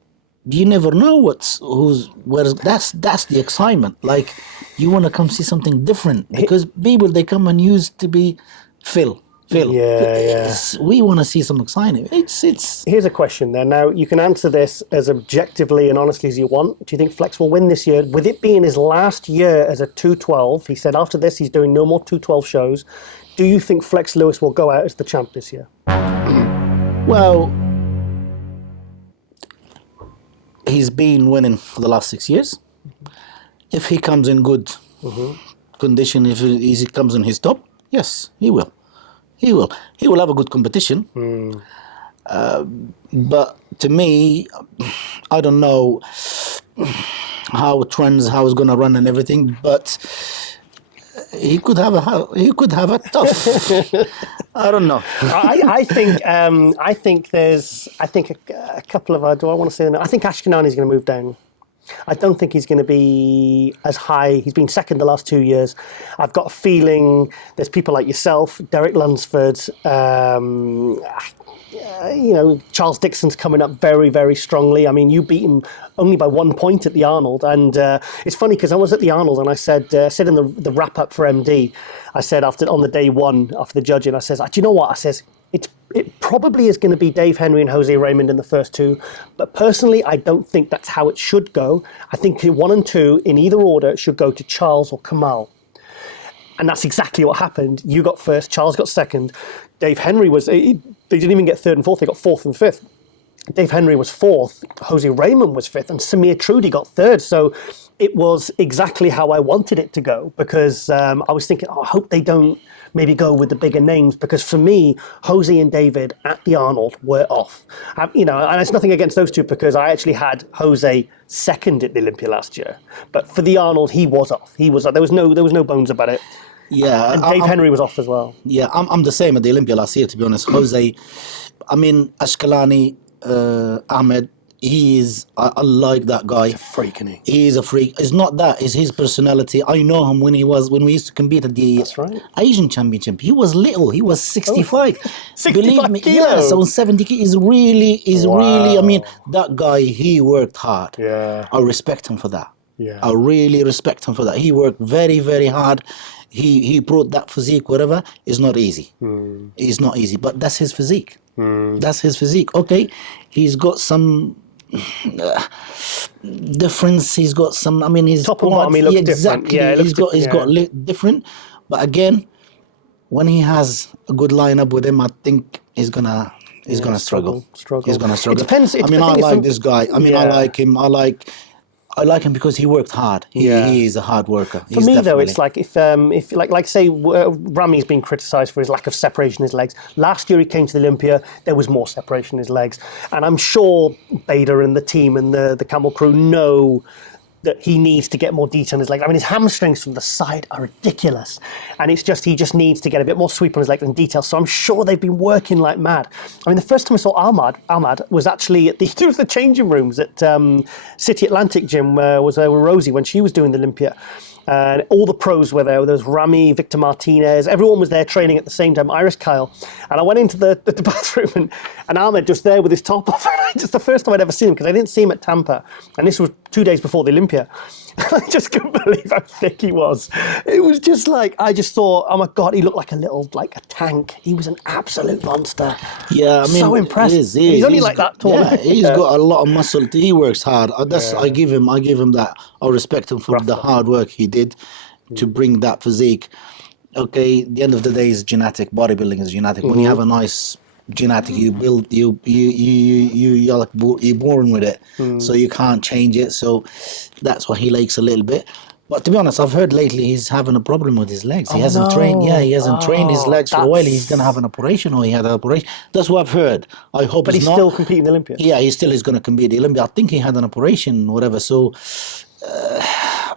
you never know that's the excitement. Like, you want to come see something different because people, they come and used to be Phil. Yeah. We want to see some excitement. Here's a question then. Now, you can answer this as objectively and honestly as you want. Do you think Flex will win this year? With it being his last year as a 212, he said after this he's doing no more 212 shows. Do you think Flex Lewis will go out as the champ this year? Well, he's been winning for the last 6 years. If he comes in good condition, if he comes in his top, yes, he will. He will have a good competition. But to me, I don't know how it's going to run and everything, but he could have a tough. I don't know. I think a couple of. Do I want to say? I think Ashkenani's going to move down. I don't think he's going to be as high. He's been second the last 2 years. I've got a feeling there's people like yourself, Derek Lunsford, Charles Dixon's coming up very, very strongly. I mean, you beat him only by 1 point at the Arnold. And it's funny because I was at the Arnold and I said in the wrap-up for MD, I said on the day one, after the judging, I says, do you know what? I says, it probably is going to be Dave Henry and Jose Raymond in the first two, but personally, I don't think that's how it should go. I think 1 and 2, in either order, should go to Charles or Kamal. And that's exactly what happened. You got first, Charles got second. Dave Henry they didn't even get third and fourth, they got fourth and fifth. Dave Henry was fourth, Jose Raymond was fifth, and Samir Trudy got third. So it was exactly how I wanted it to go, because I was thinking, I hope they don't maybe go with the bigger names, because for me, Jose and David at the Arnold were off. And it's nothing against those two, because I actually had Jose second at the Olympia last year, but for the Arnold, he was off. There was no bones about it. Yeah, and Dave Henry was off as well. Yeah, I'm the same at the Olympia last year, to be honest. Jose, Ashkelani, Ahmed. I like that guy. He's a freak, isn't he? He is a freak. It's not that, it's his personality. I know him when we used to compete at the Asian Championship. He was little. He was 65. 65 Believe me, kilos. yeah, so 70 kilos is really, that guy, he worked hard. Yeah. I respect him for that. Yeah. I really respect him for that. He worked very, very hard. He brought that physique, whatever. It's not easy. It's not easy, but that's his physique. That's his physique. Okay, he's got some difference. He's got some. His top and bottom, he looks different. Yeah, he's got different. But again, when he has a good lineup with him, I think he's gonna struggle. He's gonna struggle. It depends. I like this guy. I like him. I like him because he worked hard. He is a hard worker. For me, though, it's like if say Rami's been criticised for his lack of separation in his legs. Last year he came to the Olympia, there was more separation in his legs, and I'm sure Bader and the team and the Kamal crew know that he needs to get more detail on his legs. His hamstrings from the side are ridiculous, and he just needs to get a bit more sweep on his legs and detail. So I'm sure they've been working like mad. The first time I saw Ahmad was actually at the changing rooms at City Atlantic Gym, where was there with Rosie when she was doing the Olympia. And all the pros were there. There was Rami, Victor Martinez. Everyone was there training at the same time. Iris Kyle. And I went into the bathroom and Ahmed just there with his top off. Just the first time I'd ever seen him, because I didn't see him at Tampa. And this was 2 days before the Olympia. I just couldn't believe how thick he was. It was just I just thought, oh my God, he looked like a tank. He was an absolute monster. Yeah, so impressed. He's only like that tall. Yeah, he's got a lot of muscle. He works hard. I give him that. I respect him for the hard work he did to bring that physique. Okay, at the end of the day, it's genetic. Bodybuilding is genetic. When you have a nice genetic, you build, you're born with it, so you can't change it. So that's why he likes a little bit. But to be honest, I've heard lately he's having a problem with his legs. He hasn't trained. Yeah, he hasn't trained his legs for a while. He's going to have an operation, or he had an operation. That's what I've heard. I hope. But he's not. Still competing in the Olympia. Yeah, he's going to compete in the Olympia. I think he had an operation, whatever. So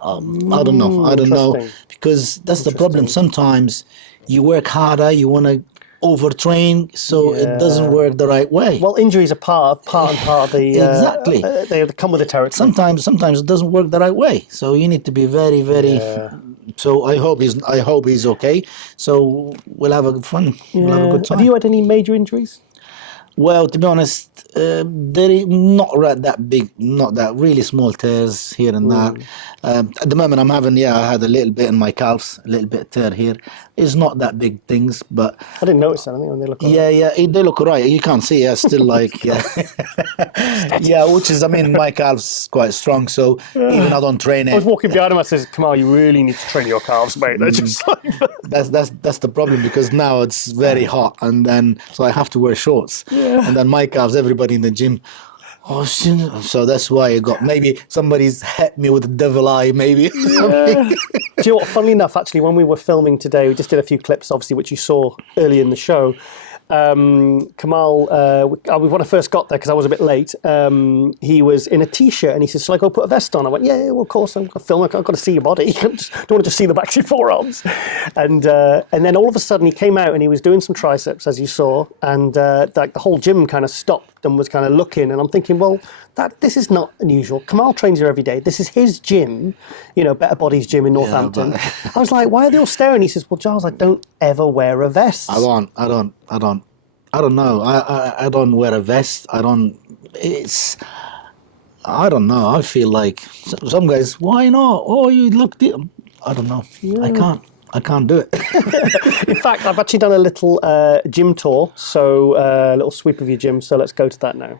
I don't know, because that's the problem. Sometimes you work harder, you want to overtrain, so it doesn't work the right way. Well, injuries are part of the exactly. They come with the territory. Sometimes it doesn't work the right way. So you need to be very, very. So I hope he's okay. So we'll have a good time. Have you had any major injuries? Well, to be honest, they're not that big, not that really small tears here and there. At the moment, I had a little bit in my calves, a little bit tear here. It's not that big things, but I didn't notice anything when they look. They look alright. You can't see, still which is, my calves quite strong, so even I don't train it. I was walking behind him. I says, "Kamal, you really need to train your calves, mate." They're just like that's the problem, because now it's very hot, and then so I have to wear shorts, and then my calves, everybody in the gym. Oh, so that's why I got, maybe somebody's hit me with a devil eye, maybe. Do you know what? Funnily enough, actually, when we were filming today, we just did a few clips, obviously, which you saw early in the show. Kamal, when I first got there, because I was a bit late, he was in a t-shirt, and he said, "Shall I go put a vest on?" I went, "Yeah, well, of course, I'm going to film. I've got to see your body. Don't want to just see the backs of your forearms." And then all of a sudden, he came out and he was doing some triceps, as you saw, and the whole gym kind of stopped and was kind of looking, and I'm thinking, well, this is not unusual. Kamal trains here every day. This is his gym, Better Bodies gym in Northampton. I was like, why are they all staring? He says, "Well, Giles, I don't ever wear a vest." I don't know. I don't wear a vest. I don't know. I feel like some guys, why not? Oh, you look I don't know. Yeah. I can't do it. In fact, I've actually done a little gym tour, so a little sweep of your gym. So let's go to that now.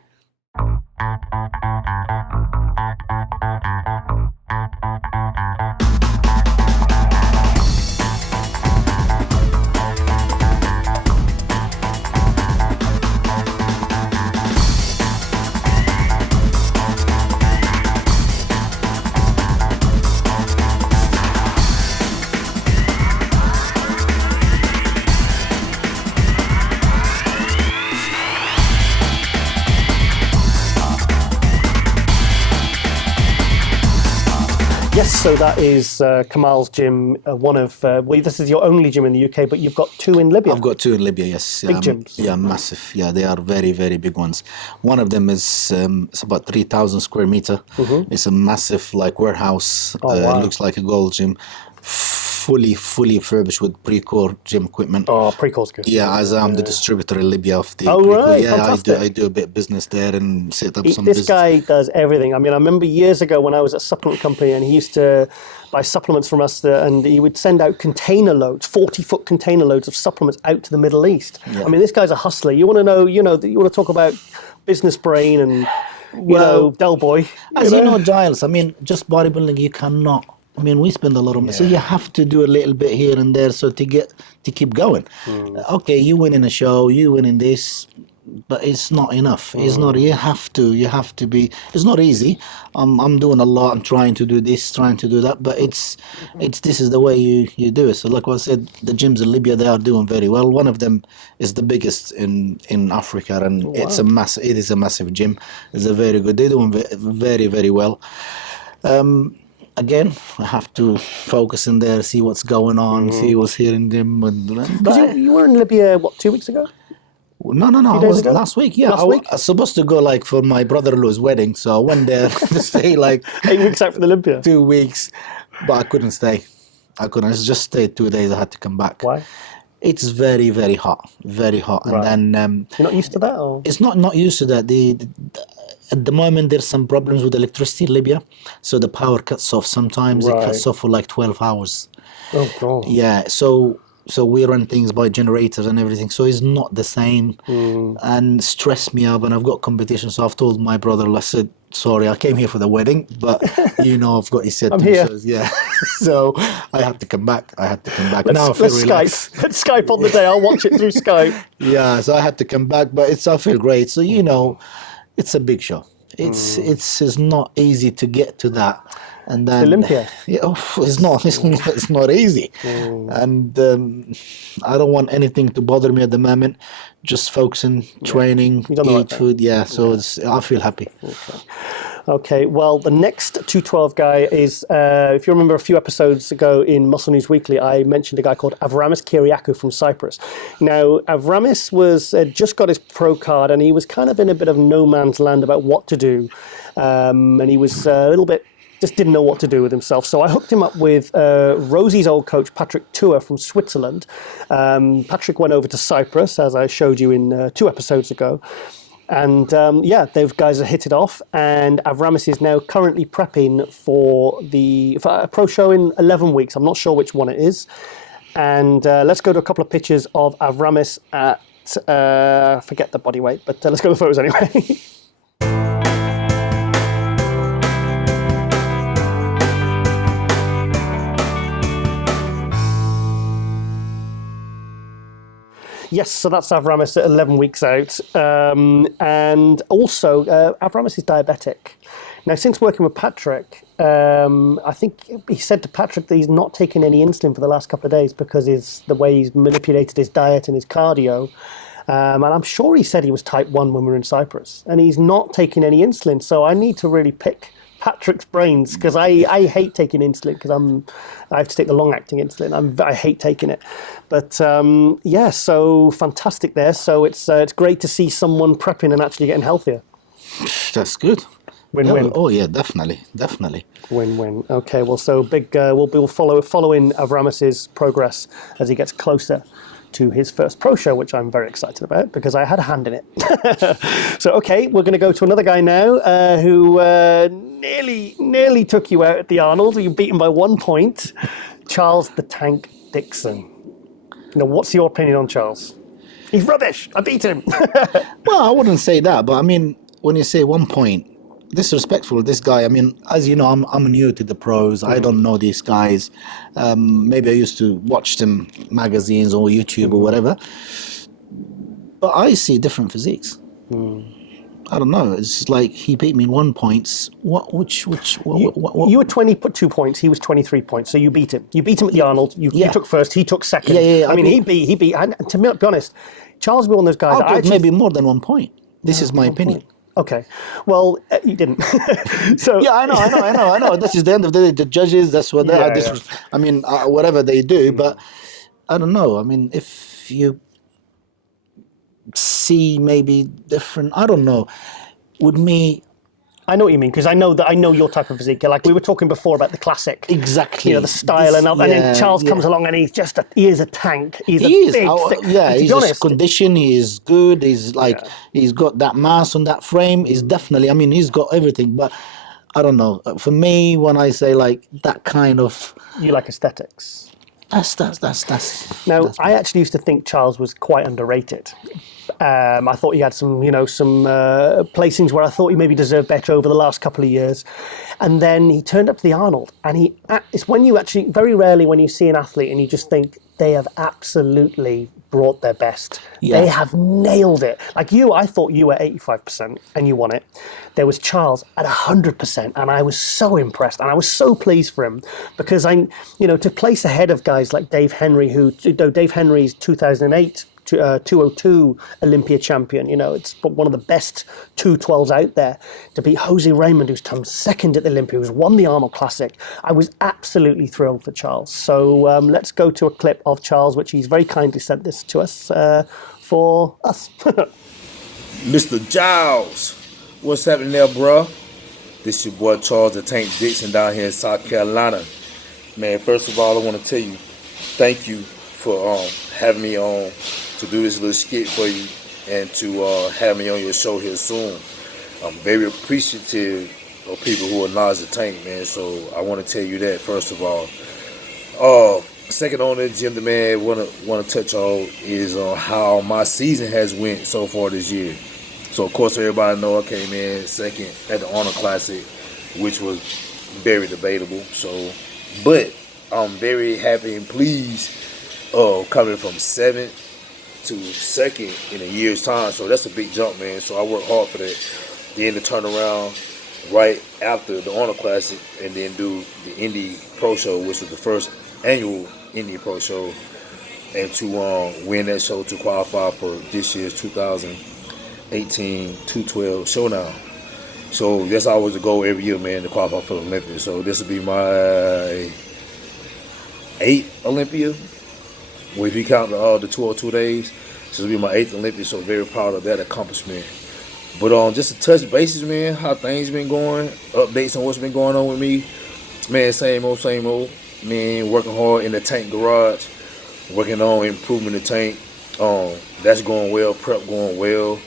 Yes, so that is Kamal's gym. One of this is your only gym in the UK, but you've got two in Libya. I've got two in Libya. Yes, Big gyms. Yeah, massive. Yeah, they are very, very big ones. One of them is it's about 3,000 square meter. It's a massive like warehouse. Wow. It looks like a gold gym, fully refurbished with pre-core gym equipment. Oh, pre-core's good. Yeah, as I'm the distributor in Libya of the. Oh, pre-core. right, Yeah, fantastic. I do a bit of business there and set up some This business. guy does everything. I mean, I remember years ago when I was at a supplement company, and he used to buy supplements from us, and he would send out container loads, 40-foot container loads of supplements out to the Middle East. Yeah. I mean, this guy's a hustler. You want to know, you want to talk about business brain and, you know, Del Boy. As you know, Giles, I mean, just bodybuilding, you cannot. I mean, we spend a lot of money, so you have to do a little bit here and there, so to keep going. Okay, you win in a show, you win in this, but it's not enough. It's not. You have to be. It's not easy. I'm doing a lot. I'm trying to do this, trying to do that, but it's this is the way you do it. So, like I said, the gyms in Libya, they are doing very well. One of them is the biggest in Africa, and it's a massive. It is a massive gym. It's a very good. They're doing very, very well. Again, I have to focus in there, see what's going on, see what's here in them. Because you were in Libya, what, 2 weeks ago? No. I was last week. Yeah, I was supposed to go like for my brother-in-law's wedding, so I went there to stay like 8 weeks out from Olympia. 2 weeks, but I couldn't stay. I just stayed 2 days. I had to come back. Why? It's very, very hot, and then you're not used to that, or it's not used to that. At the moment, there's some problems with electricity in Libya, so the power cuts off. Sometimes it cuts off for like 12 hours. Oh God. Yeah, so we run things by generators and everything, so it's not the same, and stressed me out. And I've got competition, so I've told my brother, I said, sorry, I came here for the wedding, but I've got. He said, I'm here. So, yeah. So I had to come back. Now I feel let's relaxed. Let's Skype on the day. I'll watch it through Skype. Yeah, so I had to come back, but I feel great. So it's a big show. It's not easy to get to that. And then Olympia. Yeah, it's not easy. And I don't want anything to bother me at the moment. Just focusing, training, eat food. Yeah, so I feel happy. Okay, well, the next 212 guy is, if you remember a few episodes ago in Muscle News Weekly, I mentioned a guy called Avramis Kyriakou from Cyprus. Now, Avramis just got his pro card, and he was kind of in a bit of no man's land about what to do. And he was a little bit, just didn't know what to do with himself. So I hooked him up with Rosie's old coach, Patrick Tour from Switzerland. Patrick went over to Cyprus, as I showed you in 2 episodes ago. And those guys have hit it off, and Avramis is now currently prepping for a pro show in 11 weeks. I'm not sure which one it is. And let's go to a couple of pictures of Avramis at, forget the body weight, but let's go to the photos anyway. Yes, so that's Avramis at 11 weeks out. And also, Avramis is diabetic. Now, since working with Patrick, I think he said to Patrick that he's not taken any insulin for the last couple of days because the way he's manipulated his diet and his cardio. And I'm sure he said he was type 1 when we were in Cyprus. And he's not taking any insulin. So I need to really pick Patrick's brains, because I hate taking insulin because I have to take the long-acting insulin. I hate taking it. But so fantastic there. So it's great to see someone prepping and actually getting healthier. That's good. Win-win. Oh yeah, definitely. Win-win. Okay, well, so big. We'll following Avramis's progress as he gets closer to his first pro show, which I'm very excited about because I had a hand in it. So, okay, we're going to go to another guy now who nearly took you out at the Arnold. You beat him by 1 point. Charles the Tank Dixon. Now, what's your opinion on Charles? He's rubbish. I beat him. Well, I wouldn't say that, but I mean, when you say 1 point, disrespectful, this guy. I mean, as you know, I'm new to the pros. I don't know these guys. Maybe I used to watch them magazines or YouTube or whatever. But I see different physiques. I don't know. It's like he beat me in 1 point. What? You were 22 points. He was 23 points. So you beat him. You beat him at the Arnold. You took first. He took second. Yeah. I mean, he beat. And to be honest, Charles was one of those guys. Maybe more than 1 point. This is my opinion. Okay. Well, you didn't. So Yeah, I know. This is the end of the day. The judges, that's what they are. Yeah. I mean, whatever they do, but I don't know. I mean, if you see maybe different, I don't know. With me, I know what you mean, because I know your type of physique. Like we were talking before about the classic. exactly. You know, the style, and then Charles comes along and he is a tank. He's big, thick. Yeah, and to he's be honest, condition. He is good. He's like he's got that mass on that frame. He's definitely. I mean, he's got everything. But I don't know. For me, when I say like that kind of, you like aesthetics. That's. Now, I actually used to think Charles was quite underrated. I thought he had some placings where I thought he maybe deserved better over the last couple of years. And then he turned up to the Arnold. And it's when you actually, very rarely when you see an athlete and you just think they have absolutely brought their best. Yeah. They have nailed it. Like you, I thought you were 85% and you won it. There was Charles at 100%, and I was so impressed, and I was so pleased for him because to place ahead of guys like Dave Henry, Dave Henry's 2008 202 Olympia champion, it's one of the best 212s out there, to beat Jose Raymond, who's come second at the Olympia, who's won the Arnold Classic. I was absolutely thrilled for Charles. So let's go to a clip of Charles, which he's very kindly sent this to us for us. Mr. Giles, what's happening there, bro? This your boy Charles the Tank Dixon down here in South Carolina. Man, first of all, I want to tell you, thank you for having me on to do this little skit for you and to have me on your show here soon. I'm very appreciative of people who acknowledge the Tank, man, so I want to tell you that first of all. Second on the agenda, man, want to touch on is how my season has went so far this year. So of course everybody know I came in second at the Arnold Classic, which was very debatable. But I'm very happy and pleased coming from 7th to 2nd in a year's time. So that's a big jump, man. So I worked hard for that. Then to turn around right after the Arnold Classic and then do the Indy Pro Show, which was the first annual Indy Pro Show, and to win that show to qualify for this year's 2018 212 showdown. So that's always the goal every year, man, to qualify for the Olympics. So this will be my 8th Olympia. Well, if you count the 202 days, this will be my 8th Olympics, so very proud of that accomplishment. But just to touch bases, man, how things been going, updates on what's been going on with me. Man, same old. Man, working hard in the tank garage, working on improving the tank. That's going well, prep going well.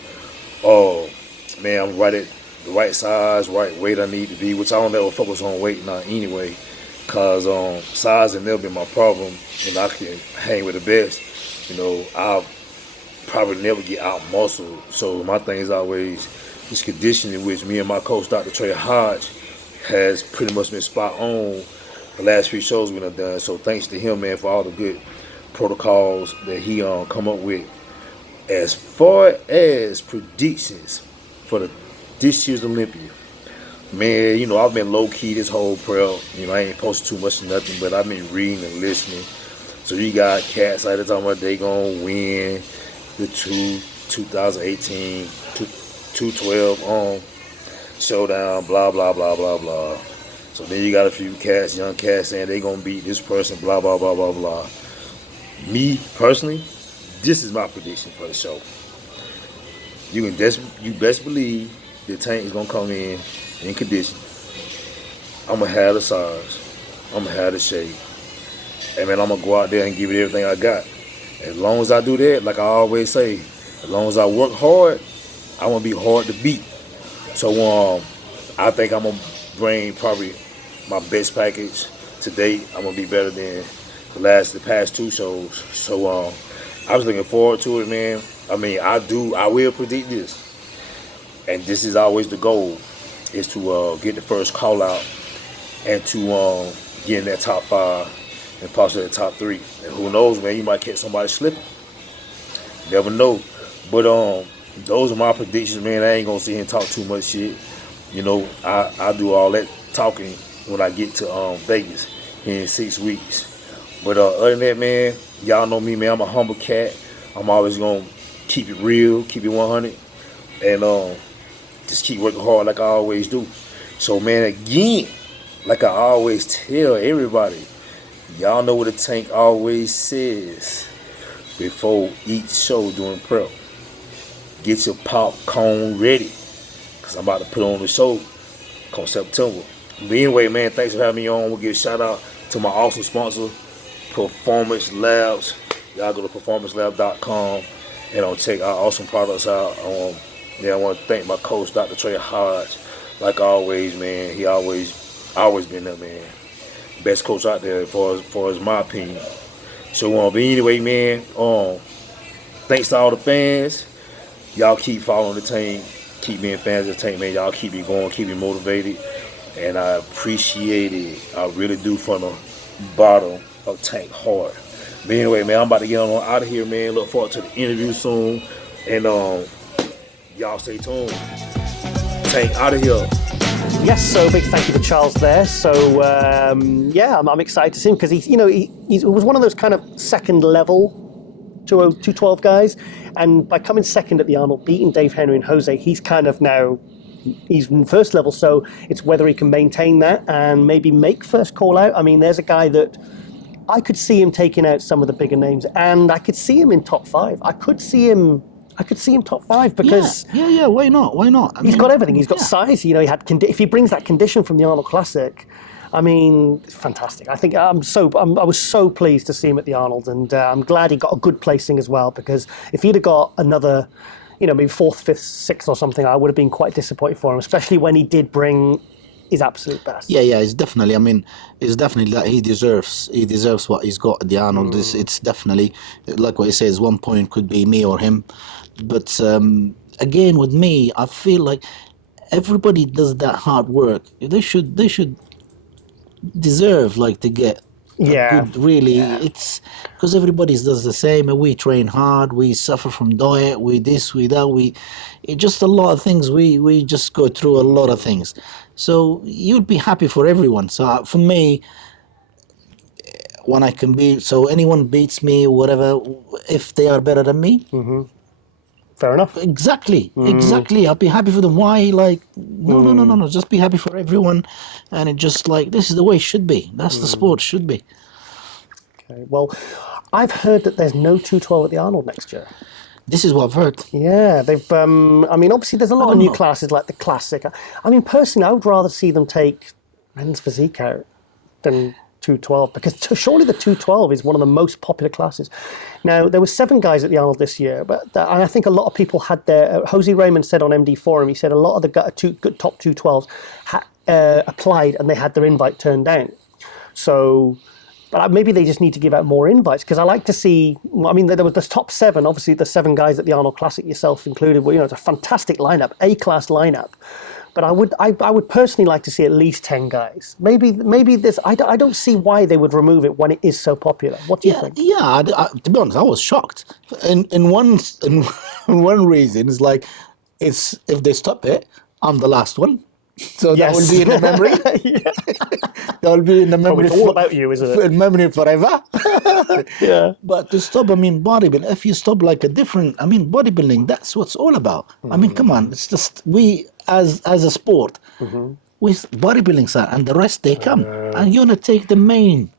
Man, I'm right at the right size, right weight I need to be, which I don't ever focus on weight now anyway. Cause size has never been my problem, and I can hang with the best. I'll probably never get out muscled. So my thing is always this conditioning, which me and my coach, Dr. Trey Hodge, has pretty much been spot on the last few shows we done done. So thanks to him, man, for all the good protocols that he come up with. As far as predictions for this year's Olympia. Man, I've been low-key this whole prep. I ain't posted too much of nothing, but I've been reading and listening. So you got cats out there talking about they gonna win the 2018 212 showdown, blah, blah, blah, blah, blah. So then you got a few cats, young cats, saying they gonna beat this person, blah, blah, blah, blah, blah. Me, personally, this is my prediction for the show. You best believe the Tank is gonna come in condition. I'm gonna have the size. I'm gonna have the shape. And man, I'm gonna go out there and give it everything I got. As long as I do that, like I always say, as long as I work hard, I wanna be hard to beat. So I think I'm gonna bring probably my best package to date. I'm gonna be better than the past 2 shows. So I was looking forward to it, man. I mean, I will predict this. And this is always the goal, is to get the first call out and to get in that top 5 and possibly the top 3. And who knows, man, you might catch somebody slipping. Never know. But those are my predictions, man. I ain't gonna sit here and talk too much shit. I do all that talking when I get to Vegas in 6 weeks. But other than that, man, y'all know me, man. I'm a humble cat. I'm always gonna keep it real, keep it 100, and just keep working hard like I always do. So, man, again, like I always tell everybody, y'all know what the Tank always says before each show during prep. Get your popcorn ready, because I'm about to put on the show come September. But anyway, man, thanks for having me on. We'll give a shout out to my awesome sponsor, Performance Labs. Y'all go to performancelab.com and check our awesome products out. I want to thank my coach, Dr. Trey Hodge. Like always, man, he always been there, man. Best coach out there, for as my opinion. So, but anyway, man, thanks to all the fans. Y'all keep following the Tank, keep being fans of the Tank, man. Y'all keep me going, keep me motivated, and I appreciate it. I really do from the bottom of Tank heart. But anyway, man, I'm about to get on out of here, man. Look forward to the interview soon, and y'all stay tuned. Tank out of here. Yes, so big thank you to Charles there. So I'm excited to see him because he was one of those kind of second level 212 guys, and by coming second at the Arnold, beating Dave Henry and Jose, he's kind of now he's in first level. So it's whether he can maintain that and maybe make first call out. I mean, there's a guy that I could see him taking out some of the bigger names, and I could see him in top 5. I could see him top 5 because yeah. Why not? He's got everything. He's got size. He had if he brings that condition from the Arnold Classic, I mean, it's fantastic. I think I was so pleased to see him at the Arnold, and I'm glad he got a good placing as well. Because if he'd have got another, maybe 4th, 5th, 6th or something, I would have been quite disappointed for him, especially when he did bring his absolute best. Yeah, it's definitely. I mean, it's definitely that he deserves what he's got at the Arnold. It's definitely like what he says. 1 point could be me or him, but again, with me, I feel like everybody does that hard work. They should deserve to get good, really. It's because everybody does the same, and we train hard, we suffer from diet, we this, we that, it just a lot of things. We just go through a lot of things, so you'd be happy for everyone. So for me, when I can be, so anyone beats me, whatever, if they are better than me, fair enough. Exactly. I'll be happy for them. Why? No. Just be happy for everyone, and it just this is the way it should be. That's the sport should be. Okay. Well, I've heard that there's no 212 at the Arnold next year. This is what I've heard. Yeah, they've. I mean, obviously, there's a lot of new classes like the Classic. I mean, personally, I would rather see them take men's physique out than 212, because surely the 212 is one of the most popular classes. Now, there were 7 guys at the Arnold this year, and I think a lot of people had their... Jose Raymond said on MD Forum, he said a lot of the good top 212s applied and they had their invite turned down. So, but maybe they just need to give out more invites, because I like to see... I mean, there was the top 7, obviously the 7 guys at the Arnold Classic, yourself included. Well, it's a fantastic lineup, A-class lineup. But I would personally like to see at least 10 guys. Maybe this. I don't see why they would remove it when it is so popular. What do you think? Yeah. To be honest, I was shocked. In one reason, it's if they stop it, I'm the last one. So that will be in the memory. That will be in the memory. It's all about you, isn't it? In memory forever. Yeah. But to stop, bodybuilding. If you stop bodybuilding, that's what it's all about. I mean, come on. It's just we as a sport, with bodybuilding side, and the rest they come, and you're gonna take the main.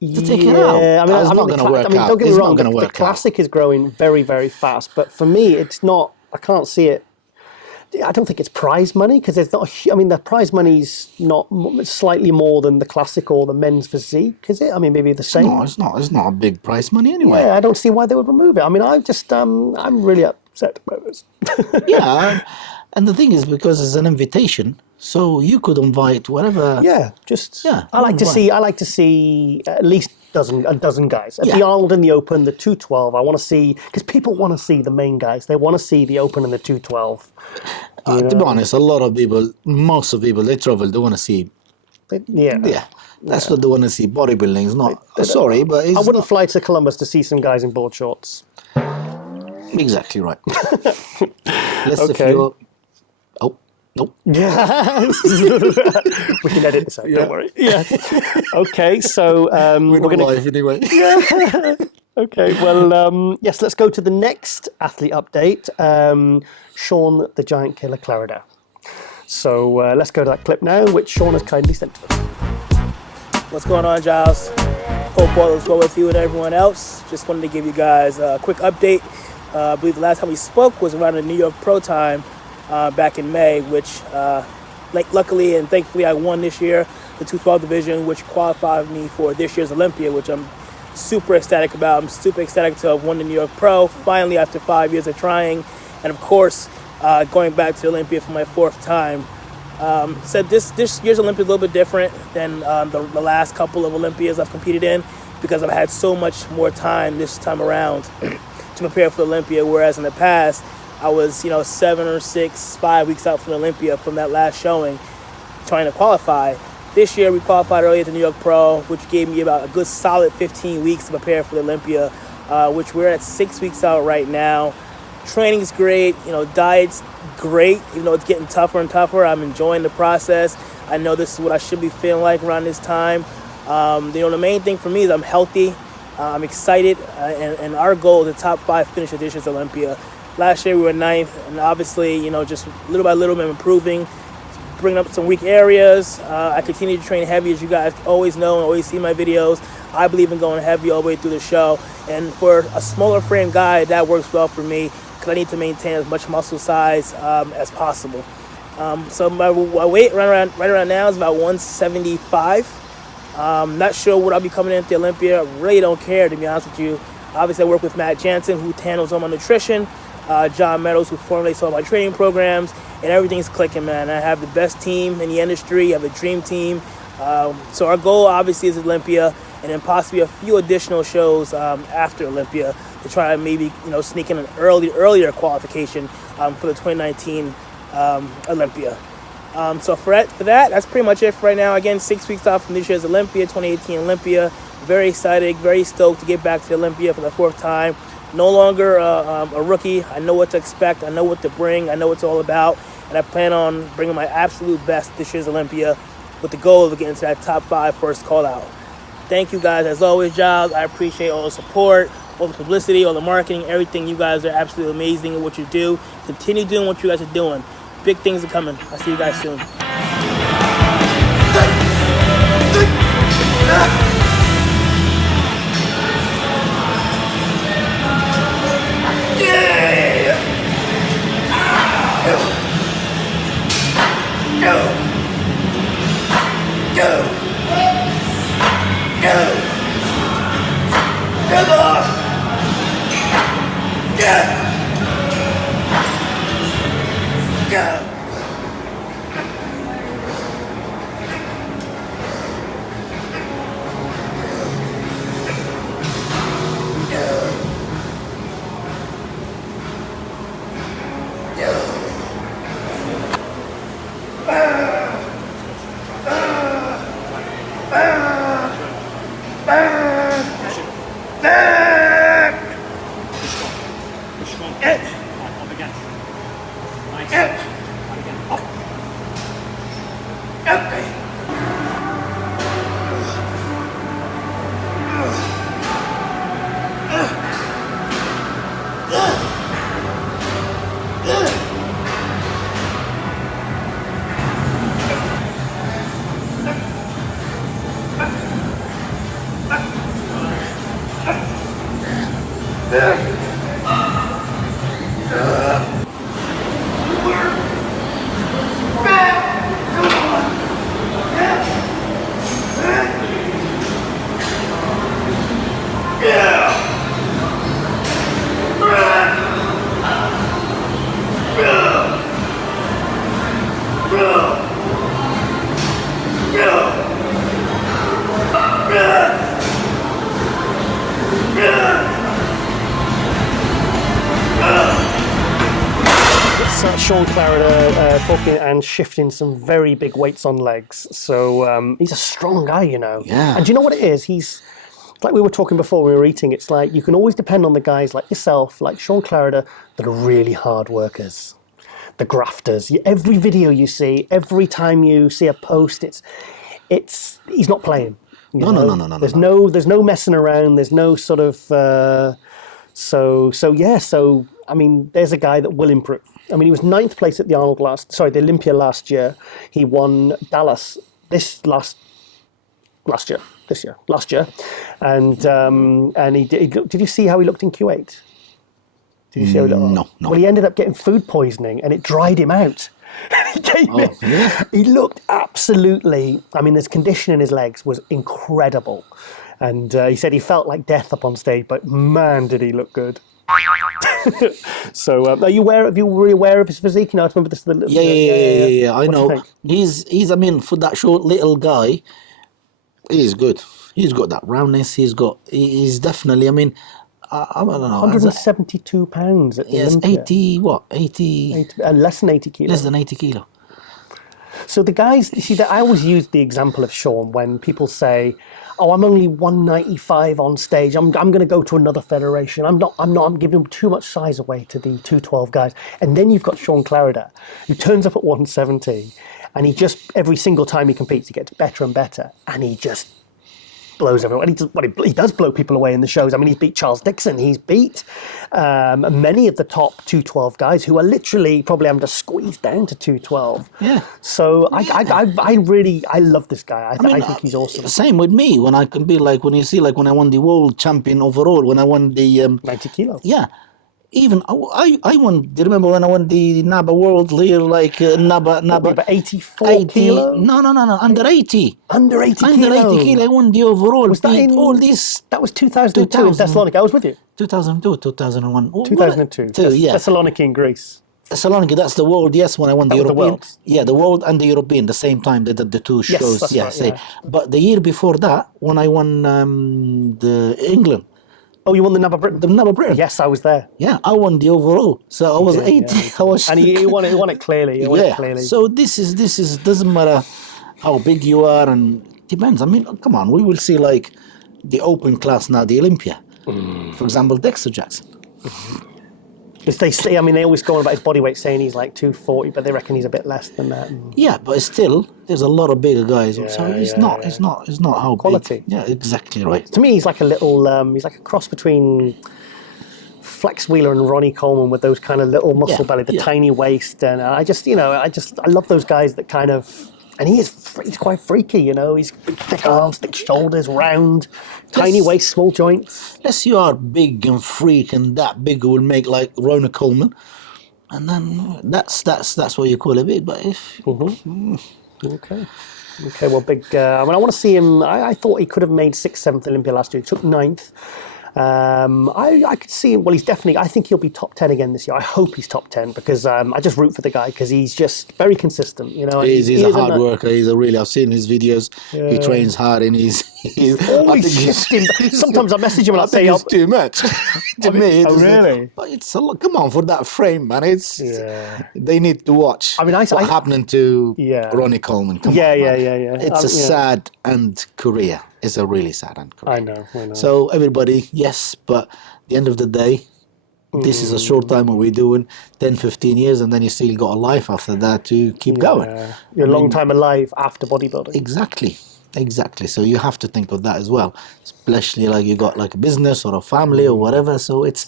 To take it out. I mean, it's not going to work out. Don't get me wrong. The Classic is growing very, very fast, but for me, it's not. I can't see it. I don't think it's prize money, because there's not. The prize money's not slightly more than the Classic or the men's physique, is it? I mean, maybe the same. No, it's not. It's not a big prize money anyway. Yeah, I don't see why they would remove it. I mean, I'm really upset about this. Yeah, and the thing is, because it's an invitation, so you could invite whatever. Yeah, I like to see at least a dozen guys at the Arnold and the Open, the 212. I want to see, because people want to see the main guys. They want to see the Open and the 212. To be honest, most of people, they travel. They want to see. That's what they want to see. Bodybuilding is not. Sorry, but I wouldn't fly to Columbus to see some guys in board shorts. Exactly right. Okay. Nope. Yeah. We can edit this out, don't worry. Yeah. Okay, so We're not gonna... live anyway. Yeah. Okay, well, yes, let's go to the next athlete update. Sean the Giant Killer Clarida. So let's go to that clip now, which Sean has kindly sent to us. What's going on, Giles? Hope all is well with you and everyone else. Just wanted to give you guys a quick update. I believe the last time we spoke was around the New York Pro Time back in May, which luckily and thankfully I won this year, the 212 division, which qualified me for this year's Olympia, which I'm super ecstatic about. I'm super ecstatic to have won the New York Pro, finally after 5 years of trying. And of course, going back to Olympia for my 4th time. So this year's Olympia is a little bit different than the last couple of Olympias I've competed in, because I've had so much more time this time around to prepare for Olympia, whereas in the past, I was 5 weeks out from Olympia from that last showing, trying to qualify. This year, we qualified early at the New York Pro, which gave me about a good solid 15 weeks to prepare for the Olympia, which we're at 6 weeks out right now. Training's great, diet's great, even though it's getting tougher and tougher. I'm enjoying the process. I know this is what I should be feeling like around this time. The main thing for me is I'm healthy. I'm excited, and our goal is a top 5 finish at this year's Olympia. Last year we were 9th, and obviously, just little by little, I'm improving, bringing up some weak areas. I continue to train heavy, as you guys always know and always see my videos. I believe in going heavy all the way through the show, and for a smaller frame guy, that works well for me, because I need to maintain as much muscle size as possible. So my weight right around now is about 175. Not sure what I'll be coming in at the Olympia. I really don't care, to be honest with you. Obviously, I work with Matt Jansen, who handles all my nutrition, John Meadows, who formulates all my training programs, and everything's clicking, man. I have the best team in the industry. I have a dream team. So our goal, obviously, is Olympia, and then possibly a few additional shows after Olympia to try and maybe sneak in an earlier qualification for the 2019 Olympia. So for that, that's pretty much it for right now. Again, 6 weeks off from this year's Olympia, 2018 Olympia. Very excited, very stoked to get back to the Olympia for the 4th time. No longer a rookie. I know what to expect. I know what to bring. I know what it's all about. And I plan on bringing my absolute best this year's Olympia with the goal of getting to that top 5 first call out. Thank you guys, as always, Giles. I appreciate all the support, all the publicity, all the marketing, everything. You guys are absolutely amazing at what you do. Continue doing what you guys are doing. Big things are coming. I'll see you guys soon. Sean Clarida talking and shifting some very big weights on legs. So he's a strong guy, Yeah. And do you know what it is? He's like we were talking before we were eating. It's like you can always depend on the guys like yourself, like Sean Clarida, that are really hard workers. the grafters. Every video you see, every time you see a post, he's not playing. No. There's no messing around. There's no sort of. So I mean, there's a guy that will improve. I mean, he was 9th place at the the Olympia last year. He won Dallas last year, and he did you see how he looked in Q8? Did you see how he looked? No. Well, he ended up getting food poisoning, and it dried him out. He looked absolutely. I mean, his condition in his legs was incredible, and he said he felt like death up on stage. But man, did he look good! So, are you aware of his physique? You know, I remember this. Yeah. I know. He's. I mean, for that short little guy, he's good. He's got that roundness. He's definitely. I mean, I don't know. 172 pounds at the Olympia. 80 less than 80 kilos. Less than 80 kilo. So the guys, you see, that I always use the example of Sean when people say, "Oh, I'm only 195 on stage. I'm going to go to another federation. I'm giving too much size away to the 212 guys." And then you've got Sean Clarida, who turns up at 170, and he just every single time he competes, he gets better and better, and he just blows everyone. He does blow people away in the shows. I mean, he's beat Charles Dixon. He's beat many of the top 212 guys who are literally probably having to squeeze down to 212. Yeah. So I love this guy. I think he's awesome. Same with me. When I can be like, when you see, like when I won the world champion overall, when I won the 90 kilos. Yeah. Even I won. Do you remember when I won the NABA World here? Like NABA 84 kilo? No. Under 80. Under 80 Under kilo. 80 kilo. I won the overall. Was that in all this? That was 2002 in Thessalonica. I was with you. 2002, 2001. 2002. Yeah. Thessaloniki in Greece. Thessaloniki, that's the world. Yes, when I won the European. The world. Yeah, the world and the European, the same time they did the two shows. That's right, yeah. But the year before that, when I won the England. Oh, you won the NABA Britain? The NABA Britain. Yes, I was there. Yeah, I won the overall. So I was 80. Yeah. And he won it clearly. So this is doesn't matter how big you are, and depends. I mean, come on, we will see like the open class now, the Olympia. For example, Dexter Jackson. As they say, I mean, they always go on about his body weight, saying he's like 240, but they reckon he's a bit less than that. Yeah, but still, there's a lot of bigger guys. So it's not how quality. Big. Yeah, exactly right. To me, he's like a little, he's like a cross between Flex Wheeler and Ronnie Coleman with those kind of little muscle belly, the tiny waist, and I love those guys that kind of. And he's quite freaky, you know. He's big, thick arms, thick shoulders, round, tiny waist, small joints. Unless you are big and freak and that big, will make like Ronnie Coleman, and then that's what you call it big. But if okay, well, big. I mean, I want to see him. I thought he could have made 6th, 7th Olympia last year. He took 9th. I could see him. Well, he's definitely. I think he'll be top 10 again this year. I hope he's top 10 because I just root for the guy because he's just very consistent. You know, he's a hard worker. I've seen his videos. Yeah. He trains hard and he's always shifting. Sometimes I message him and I say, "It's too much to me." Oh, really? But it's a lot. Come on, for that frame, man. They need to watch. I mean, what's happening to Ronnie Coleman. Come on, It's a sad end career. It's a really sad end career. I know. So everybody, yes, but at the end of the day, this is a short time what we're doing, 10, 15 years, and then you still got a life after that to keep going. You're a long time alive after bodybuilding. Exactly. So you have to think of that as well, especially like you got like a business or a family or whatever. So it's.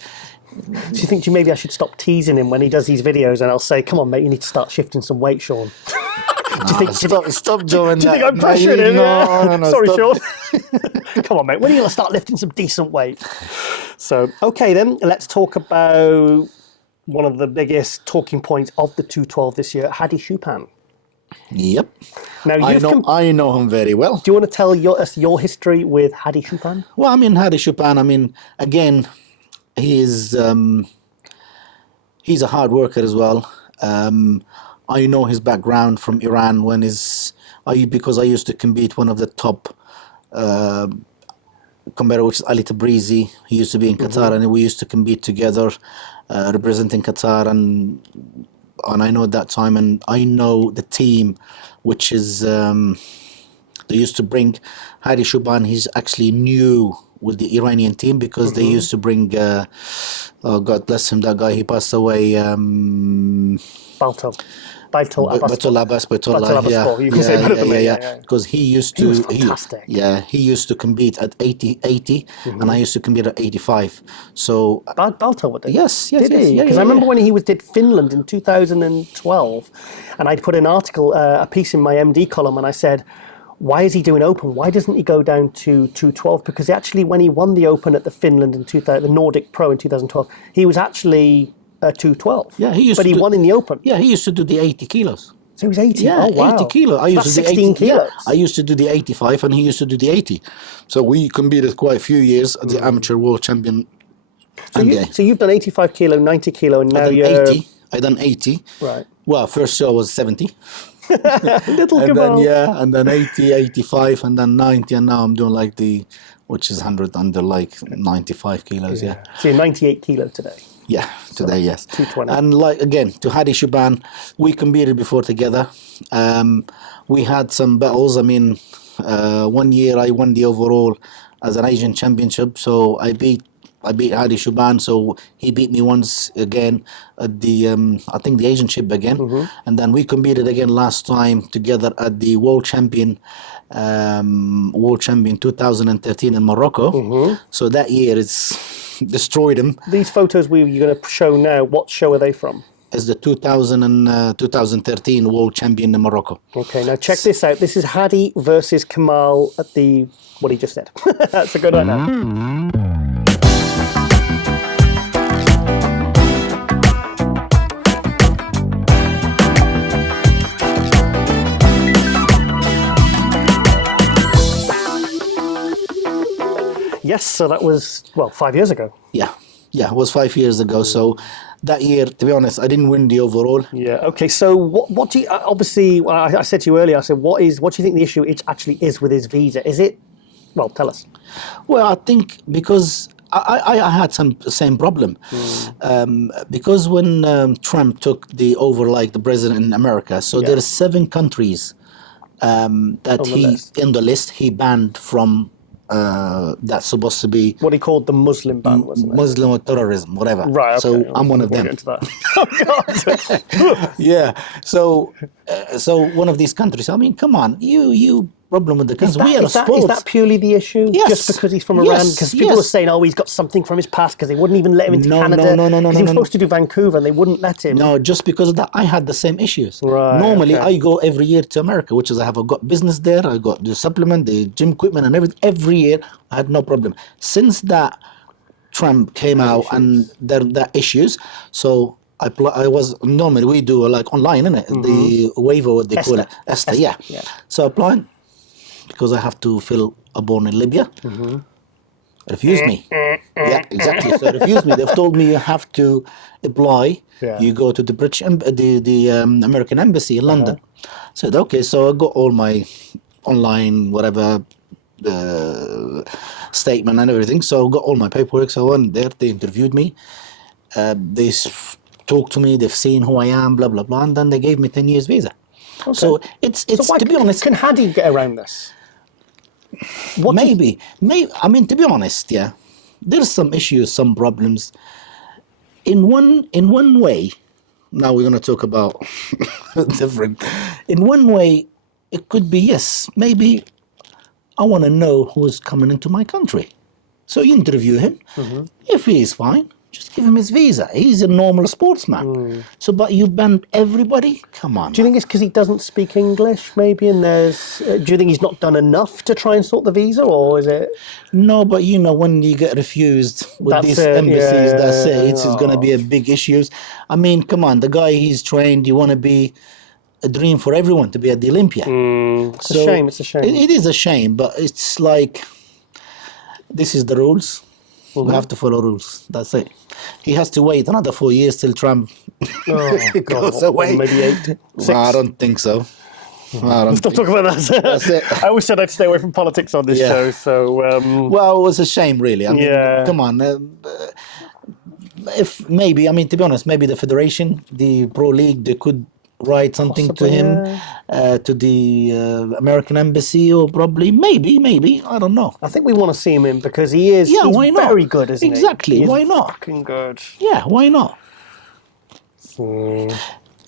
Do you think maybe I should stop teasing him when he does these videos and I'll say, "Come on, mate, you need to start shifting some weight, Sean." Do you think? Stop doing that. Do you think I'm pressuring him? No. Sorry, Sean. Come on, mate. When are you going to start lifting some decent weight? So, okay, then let's talk about one of the biggest talking points of the 212 this year, Hadi Choopan. Yep. Now I know him very well. Do you want to tell us your history with Hadi Choopan? Well, I mean, Hadi Choopan. Again, he's a hard worker as well. I know his background from Iran because I used to compete one of the top competitor, which is Ali Tabrizi. He used to be in Qatar, and we used to compete together, representing Qatar, and I know at that time, and I know the team, which is they used to bring Hadi Choopan. He's actually new with the Iranian team because they used to bring. Oh God bless him, that guy. He passed away. Baitul Abbas, You can say better than me. Yeah. Because he used to. He was fantastic. He used to compete at 80, and I used to compete at 85. So Balto did. Yes, Did he? Because I remember when he did Finland in 2012, and I'd put an article, a piece in my MD column, and I said, why is he doing Open? Why doesn't he go down to 212? Because actually, when he won the Open at the Finland in the Nordic Pro in 2012, he was actually 212. Yeah, he won in the Open. Yeah, he used to do the 80 kilos. So he was 80. Yeah, oh, wow. 80 kilos. I used to do 16 kilos. I used to do the 85, and he used to do the 80. So we competed quite a few years as the amateur world champion. So you've done 85 kilo, 90 kilo, and now you're 80. I done 80. Right. Well, first show was 70. Little and Kamal. then and then 80, 85, and then 90, and now I'm doing like which is 100 under like 95 kilos. Yeah. So you're 98 kilo today. Yeah, today, yes. 220. And like again, to Hadi Choopan, we competed before together. We had some battles. I mean, 1 year I won the overall as an Asian championship, so I beat Hadi Choopan, so he beat me once again at the I think the Asian Chip again, and then we competed again last time together at the World Champion 2013 in Morocco. So that year it's destroyed him. These photos you're going to show now, what show are they from? It's the 2013 World Champion in Morocco. Okay, now check this out. This is Hadi versus Kamal at what he just said. That's a good idea. Yes, so that was, 5 years ago. Yeah, it was 5 years ago. So that year, to be honest, I didn't win the overall. Yeah, okay. So what do you, obviously, I said to you earlier, I said, what do you think the issue actually is with his visa? Is it, tell us. Well, I think because I had some same problem. Because when Trump took over like the president in America, so there are 7 countries that in the list he banned from. That's supposed to be what he called the Muslim ban, wasn't it? Muslim or terrorism, whatever. Right. Okay. So I'm one of them. Get into that. Oh God. Yeah. So one of these countries. I mean, come on, you problem with the country. We are sports. Is that purely the issue? Yes. Just because he's from Iran? Because people are saying, he's got something from his past because they wouldn't even let him into Canada. No. Because he was supposed to do Vancouver and they wouldn't let him. No, just because of that, I had the same issues. Right. Normally, I go every year to America, which is I got business there. I got the supplement, the gym equipment, and everything. Every year, I had no problem. Since that Trump came out and there issues, so. I was normally we do like online, innit? The waiver, what they call it, Esther. Yeah. So applying because I have to fill a born in Libya. Refused me. Yeah, exactly. So refused me. They've told me you have to apply. Yeah. You go to the British, the American embassy in London. Said okay. So I got all my online whatever statement and everything. So I got all my paperwork. So I went there. They interviewed me. They talked to me, they've seen who I am, blah blah blah, and then they gave me 10 years visa. Okay. So it's why, to be honest, can Hadi get around this? Maybe. I mean, to be honest, there's some issues, some problems. In one way, now we're going to talk about different. In one way, it could be yes. Maybe I want to know who's coming into my country. So you interview him. If he is fine, just give him his visa. He's a normal sportsman. So, but you ban everybody? Come on. Do you think it's because he doesn't speak English, maybe? And do you think he's not done enough to try and sort the visa, or is it? No, but when you get refused with these embassies, that's it. It's going to be a big issue. I mean, come on. The guy, he's trained. You want to be a dream for everyone to be at the Olympia. It's a shame. It's a shame. It is a shame, but it's like this is the rules. We have to follow rules. That's it. He has to wait another 4 years till Trump goes away. Maybe 8. Well, I don't think so. Stop talking about that. That's it. I always said I'd stay away from politics on this show. So, well, it was a shame, really. I mean, come on. If maybe, I mean, to be honest, maybe the federation, the pro league, they could write something Possibly, to him, to the American embassy, or probably, maybe, I don't know. I think we want to see him in because he's why not? very good, isn't he? Exactly, He is why not? fucking good. Yeah, why not?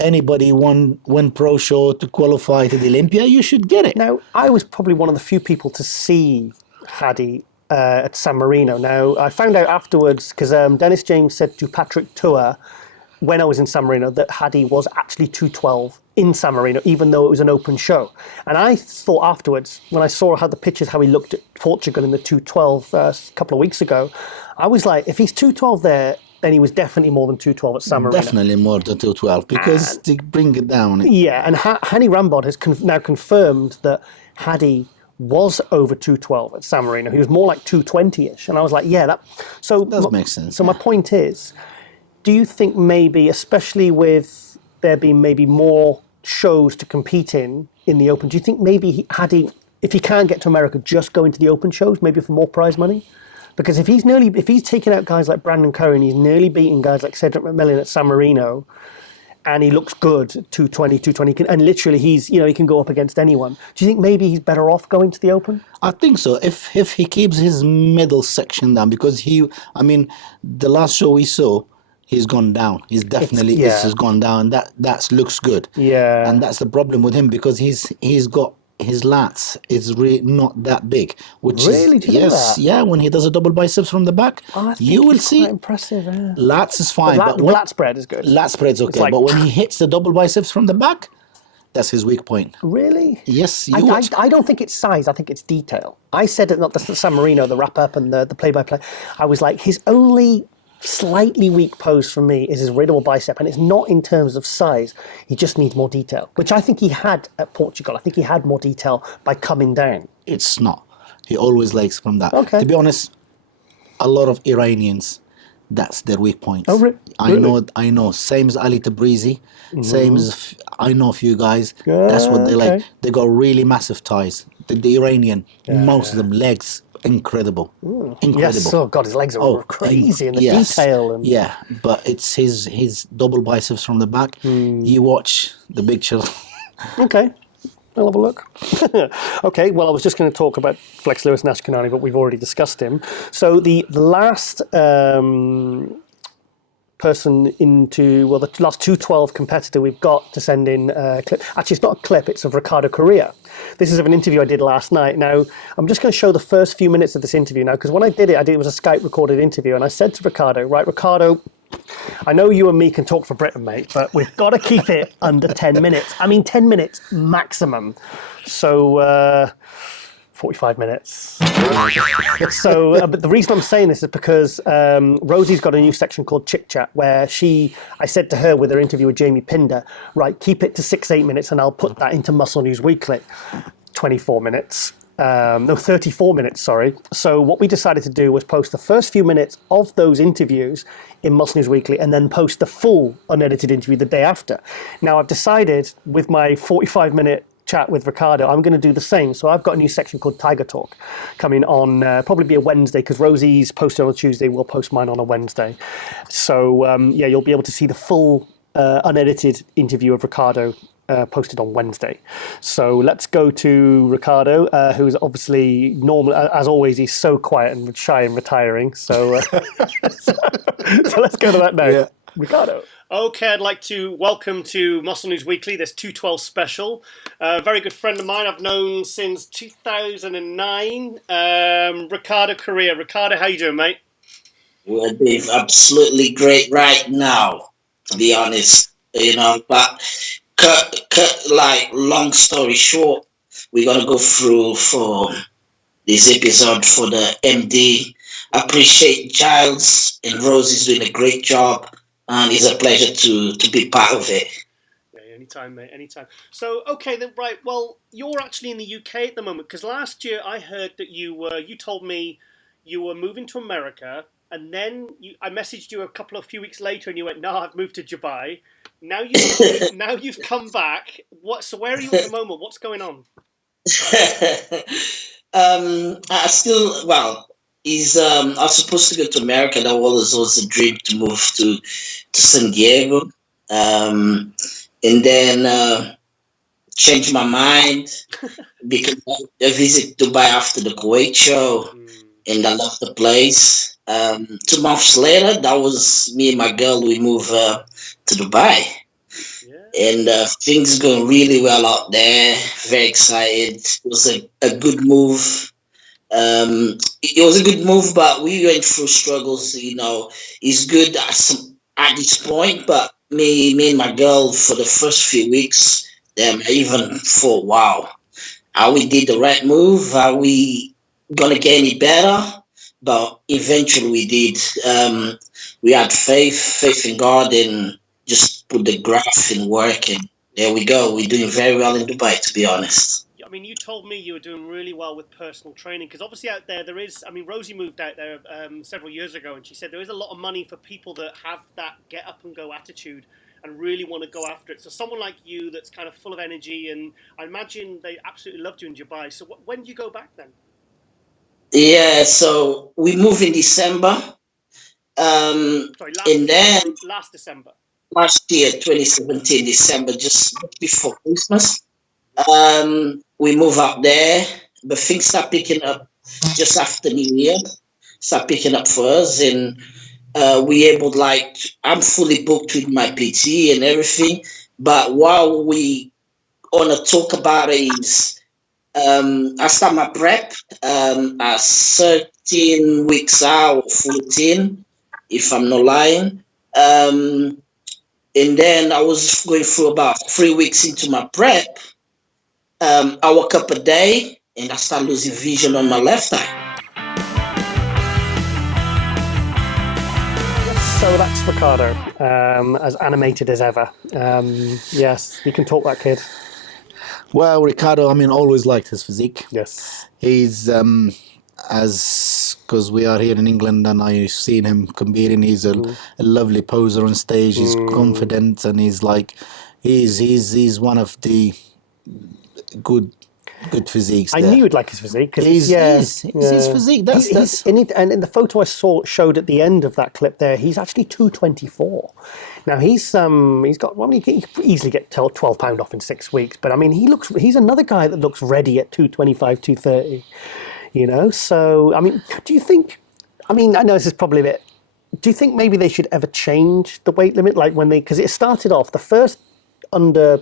Anybody win pro show to qualify to the Olympia, you should get it. Now, I was probably one of the few people to see Hadi at San Marino. Now, I found out afterwards, because Dennis James said to Patrick Tua, when I was in San Marino, that Hadi was actually 212 in San Marino, even though it was an open show. And I thought afterwards, when I saw how he looked at Portugal in the 212 a couple of weeks ago, I was like, if he's 212 there, then he was definitely more than 212 at San Marino. Definitely more than 212, because to bring it down. Yeah, and Hani Rambod has now confirmed that Hadi was over 212 at San Marino. He was more like 220-ish. And I was like, yeah, that does make sense. So my point is, do you think maybe, especially with there being maybe more shows to compete in the Open, do you think maybe Hadi, if he can't get to America, just go into the Open shows, maybe for more prize money? Because if he's taking out guys like Brandon Curry and he's nearly beating guys like Cedric McMillan at San Marino, and he looks good, 220, and literally he can go up against anyone. Do you think maybe he's better off going to the Open? I think so. If he keeps his middle section down, because the last show we saw, he's gone down. He's definitely he's gone down. That looks good. Yeah. And that's the problem with him, because he's got his lats is really not that big. Really? Do you know that? Yeah. When he does a double biceps from the back, you will see. Quite impressive. Yeah. Lats is fine, but lat spread is good. Lat spread's okay, but when he hits the double biceps from the back, that's his weak point. Really? Yes. I don't think it's size. I think it's detail. I said it, not the San Marino, the wrap up and the play-by-play. I was like, his only slightly weak pose for me is his readable bicep, and it's not in terms of size. He just needs more detail, which I think he had at Portugal. I think he had more detail by coming down. It's not. He always likes from that. Okay. To be honest, a lot of Iranians, that's their weak point. Oh, really? I know. Same as Ali Tabrizi. Same as I know a few guys. That's what they like. They got really massive thighs. The Iranian, most of them legs. Incredible. Incredible. Yes, oh God, his legs are crazy, and the detail. And... Yeah, but it's his double biceps from the back. You watch the picture. Okay, I'll have a look. Okay, well, I was just going to talk about Flex Lewis and Ashkenani, but we've already discussed him. So the last person the last 212 competitor we've got to send in a clip. Actually, it's not a clip, it's of Ricardo Correia. This is of an interview I did last night. Now, I'm just going to show the first few minutes of this interview now, because when I did it was a Skype recorded interview, and I said to Ricardo, right, Ricardo, I know you and me can talk for Britain, mate, but we've got to keep it under 10 minutes. I mean, 10 minutes maximum. So, 45 minutes. So, but the reason I'm saying this is because Rosie's got a new section called Chit Chat, where I said to her with her interview with Jamie Pinder, right, keep it to 6-8 minutes, and I'll put that into Muscle News Weekly. 24 minutes. 34 minutes, sorry. So what we decided to do was post the first few minutes of those interviews in Muscle News Weekly, and then post the full unedited interview the day after. Now, I've decided with my 45-minute chat with Ricardo, I'm going to do the same. So I've got a new section called Tiger Talk coming on, probably be a Wednesday, because Rosie's posted on a Tuesday, we'll post mine on a Wednesday. So you'll be able to see the full unedited interview of Ricardo posted on Wednesday. So let's go to Ricardo, who's obviously normal, as always, he's so quiet and shy and retiring. So, so let's go to that now. Yeah. Ricardo. Okay, I'd like to welcome to Muscle News Weekly, this 212 special. A very good friend of mine I've known since 2009, Ricardo Correia. Ricardo, how you doing, mate? Well, Dave, absolutely great right now, to be honest. But long story short, we're going to go through for this episode for the MD. I appreciate Giles and Rosie's doing a great job. And it's a pleasure to be part of it. Yeah, anytime, mate, anytime. So, okay, then, right, well, you're actually in the UK at the moment, because last year I heard that you told me you were moving to America, and then I messaged you a few weeks later, and you went, no, I've moved to Dubai. Now you've come back. So where are you at the moment? What's going on? I was supposed to go to America. That was a dream to move to San Diego. and then changed my mind because I visited Dubai after the Kuwait show, and I loved the place. 2 months later, that was me and my girl. We moved to Dubai, and things going really well out there. Very excited. It was a good move. It was a good move, but we went through struggles. It's good at this point, but me and my girl for the first few weeks, I even thought, wow, are we did the right move? Are we gonna get any better? But eventually we did. We had faith in God, and just put the graft in work, and there we go. We're doing very well in Dubai, to be honest. I mean, you told me you were doing really well with personal training, because obviously out there is, I mean, Rosie moved out there several years ago, and she said there is a lot of money for people that have that get up and go attitude and really want to go after it. So someone like you that's kind of full of energy, and I imagine they absolutely loved you in Dubai. So when do you go back then? Yeah, so we moved in December. And then last December. Last year, 2017, December, just before Christmas. We moved out there, but things start picking up just after New Year. Start picking up for us, and we able, like, I'm fully booked with my PT and everything. But while we want to talk about it is, I start my prep at 13 weeks out, or 14, if I'm not lying. And then I was going through about 3 weeks into my prep. I woke up a day and I started losing vision on my left eye. So that's Ricardo, as animated as ever. Yes, you can talk that kid. Well, Ricardo, I mean, always liked his physique. Yes. He's, because we are here in England and I've seen him competing, he's a lovely poser on stage. He's confident, and he's like, he's one of the good physiques. I knew you'd like his physique, because he's his physique. That's and in the photo I showed at the end of that clip there, he's actually 224. Now he's got, well, he can easily get 12 pound off in 6 weeks, but I mean he's another guy that looks ready at 225, 230. So I mean, do you think? I mean, I know this is probably a bit. Do you think maybe they should ever change the weight limit, like when because it started off the first under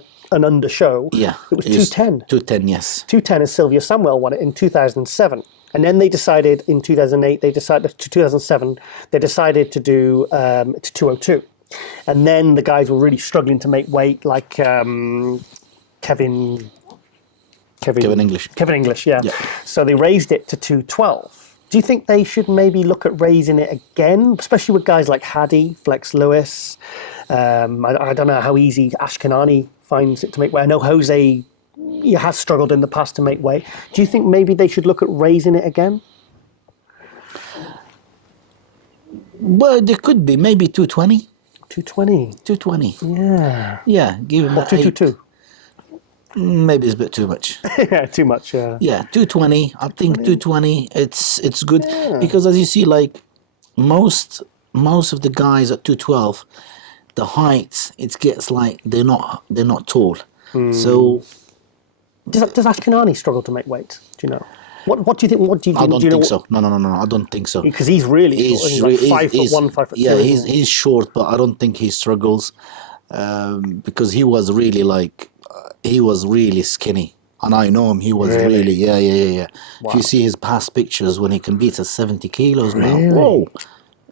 show? Yeah, it was 210. 210, yes. 210, and Sylvia Samuel won it in 2007. And then they decided in 2008, 2007, they decided to do to 202. And then the guys were really struggling to make weight, like Kevin English, yeah. So they raised it to 212. Do you think they should maybe look at raising it again, especially with guys like Hadi, Flex Lewis? I don't know how easy Ashkenani finds it to make weight. I know Jose has struggled in the past to make weight. Do you think maybe they should look at raising it again? Well, there could be maybe 220. 220. 220. Yeah. Yeah, give him that. 222. Maybe it's a bit too much. Yeah, too much. Yeah. Yeah, 220. I think 220. It's good because, as you see, like most of the guys at 212, the height it gets like they're not tall. So does Ashkenani struggle to make weight? Do you know? What do you think? I don't think so. No. I don't think so. Because he's really short. He's like 5'1", 5'2". Yeah, he's short, but I don't think he struggles because he was really like he was really skinny, and I know him. He was really yeah. Wow. If you see his past pictures when he competes at 70 kilos now, whoa!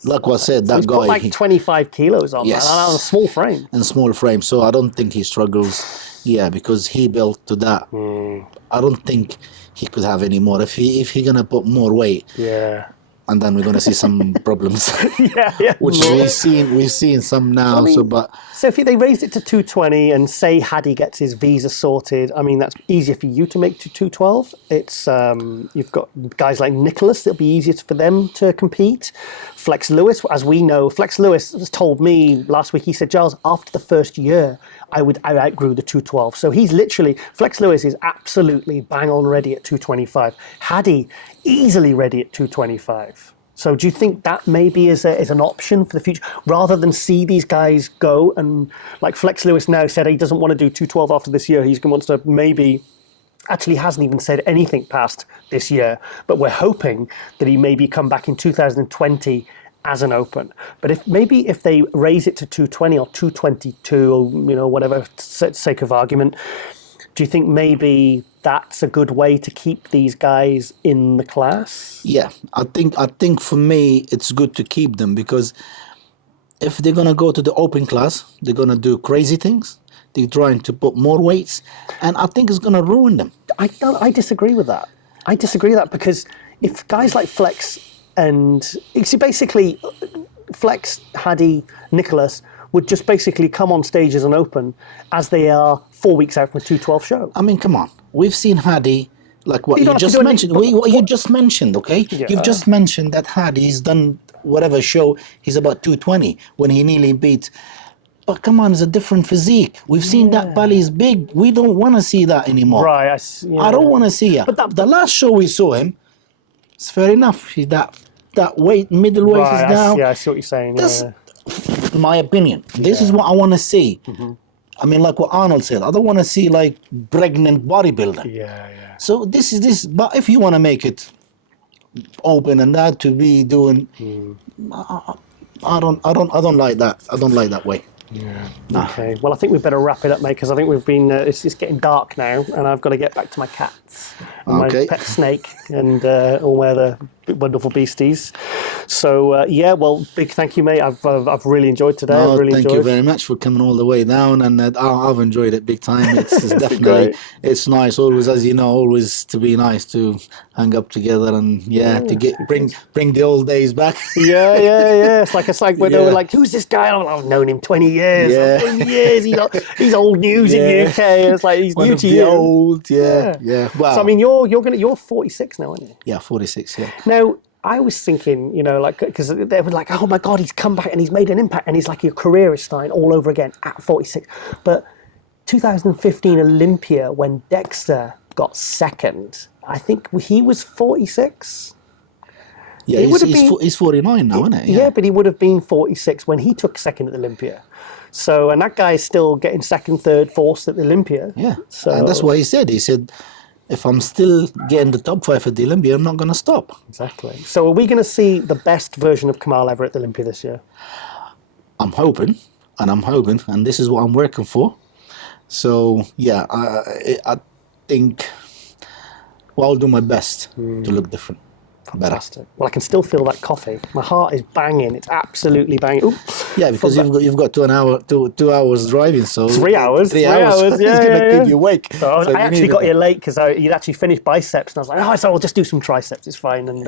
Like I said, that he's guy put like 25 kilos on, yes, on a small frame. And small frame, so I don't think he struggles. Yeah, because he built to that. I don't think he could have any more. If he gonna put more weight, and then we're gonna see some problems. Which we've seen some now. I mean, so if they raised it to 220 and say Hadi gets his visa sorted, I mean that's easier for you to make to 212. It's you've got guys like Nicolas. It'll be easier for them to compete. Flex Lewis, as we know, Flex Lewis has told me last week. He said, Giles, after the first year, I outgrew the 212. So he's literally, Flex Lewis is absolutely bang on ready at 225. Hadi easily ready at 225. So do you think that maybe is an option for the future, rather than see these guys go and, like Flex Lewis now said he doesn't want to do 212 after this year. He wants to maybe, actually hasn't even said anything past this year, but we're hoping that he maybe come back in 2020 as an open. But if they raise it to 220 or 222 or whatever, sake of argument, do you think maybe that's a good way to keep these guys in the class? Yeah, I think for me it's good to keep them, because if they're gonna go to the open class, they're gonna do crazy things. They're trying to put more weights, and I think it's gonna ruin them. I disagree with that. Because if guys like Flex and basically Flex, Hadi, Nicolas would just basically come on stage as an open as they are 4 weeks out from a 212 show. I mean, come on. We've seen Hadi, like what you just mentioned. What you just mentioned, okay? Yeah. You've just mentioned that Hadi's done whatever show, he's about 220 when he nearly beat. But come on, it's a different physique. We've seen that belly is big. We don't want to see that anymore. Right. I don't want to see it. But the last show we saw him, it's fair enough. That weight, middleweight is down. I see what you're saying. That's my opinion. This is what I want to see. Mm-hmm. I mean, like what Arnold said, I don't want to see like pregnant bodybuilder. Yeah. So this is this. But if you want to make it open and that to be doing, I don't like that. I don't like that way. Yeah. Nah. Okay. Well, I think we better wrap it up, mate, because I think we've been. It's getting dark now, and I've got to get back to my cats, and my pet snake, and all my other wonderful beasties. So well, big thank you, mate. I've really enjoyed today. No, I've really thank enjoyed. you very much for coming all the way down, and I've enjoyed it big time. It's definitely it's nice. Always, as you know, always to be nice to hang up together and to bring the old days back. Yeah. It's like when they were like, "Who's this guy?" I've known him 20 years. Yeah. 20 years. He's old news in UK. It's like he's new to you. Old, yeah. Wow. So I mean, you're 46 now, aren't you? Yeah, 46. Yeah. Now, I was thinking, because they were like, oh my God, he's come back and he's made an impact, and he's like, your career is starting all over again at 46. But 2015 Olympia, when Dexter got second, I think he was 46. Yeah, he's 49 now, isn't it? Yeah, but he would have been 46 when he took second at Olympia. So, and that guy is still getting second, third, fourth at the Olympia. Yeah, so, and that's what he said. He said, if I'm still getting the top 5 at the Olympia, I'm not going to stop. Exactly. So are we going to see the best version of Kamal ever at the Olympia this year? I'm hoping, and this is what I'm working for. So, yeah, I think I'll do my best to look different. Fantastic. Well, I can still feel that coffee. My heart is banging. It's absolutely banging. Ooh. Yeah, because you've got 2 hours driving, so 3 hours. 3 hours. Yeah, it's going to keep you awake. So I actually got here late because you'd actually finished biceps, and I was like, so I'll just do some triceps. It's fine. And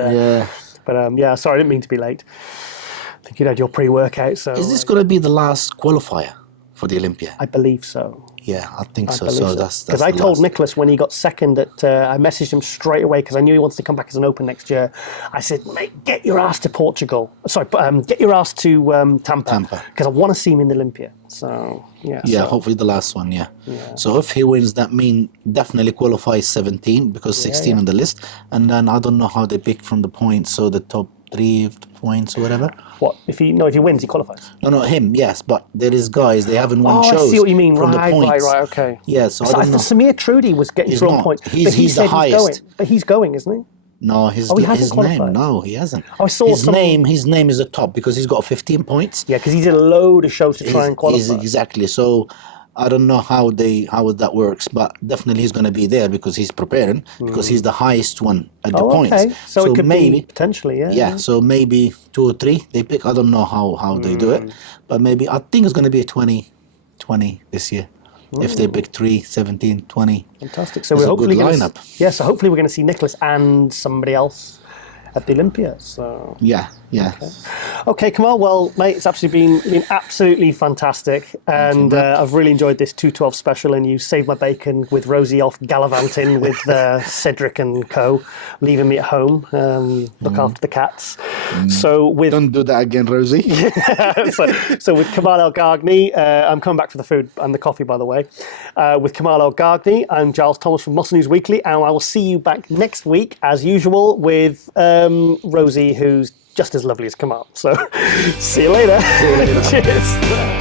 But sorry, I didn't mean to be late. I think you had your pre-workout. So is this going to be the last qualifier for the Olympia? I believe so. Yeah, I think so. So that's because I told Nicolas when he got second that I messaged him straight away because I knew he wants to come back as an open next year. I said, mate, get your ass to Portugal. Sorry, get your ass to Tampa because I want to see him in the Olympia. So hopefully the last one. Yeah. So if he wins, that means definitely qualifies 17 because 16 on the list, and then I don't know how they pick from the points. So the top 3 points or whatever. What if he wins, he qualifies? No, him, yes, but there is guys they haven't won shows. I see what you mean. From the points. Right, okay. Yeah, so I don't know. Samir Trudy was getting through on points, but he's the highest. He's going, isn't he? No, his name. No, he hasn't. I saw his name. His name is the top because he's got 15 points. Yeah, because he did a load of shows to try and qualify. Exactly. So I don't know how that works, but definitely he's going to be there because he's preparing because he's the highest one at the points. Okay. So it could be potentially, Yeah, so maybe 2 or 3 they pick. I don't know how they do it, but maybe I think it's going to be a 20 this year. If they pick 3, 17, 20. Fantastic. So we're hopefully going to so hopefully we're going to see Nicolas and somebody else at the Olympia. So yeah. Okay, Kamal. Well, mate, it's absolutely been absolutely fantastic, and I've really enjoyed this 212 special. And you saved my bacon with Rosie off gallivanting with Cedric and co, leaving me at home. Look after the cats. So don't do that again, Rosie. so with Kamal El Gagni, I'm coming back for the food and the coffee, by the way. With Kamal El Gagni, I'm Giles Thomas from Muscle News Weekly, and I will see you back next week as usual with Rosie, who's just as lovely as Kamal. So see you later. See you later. Cheers.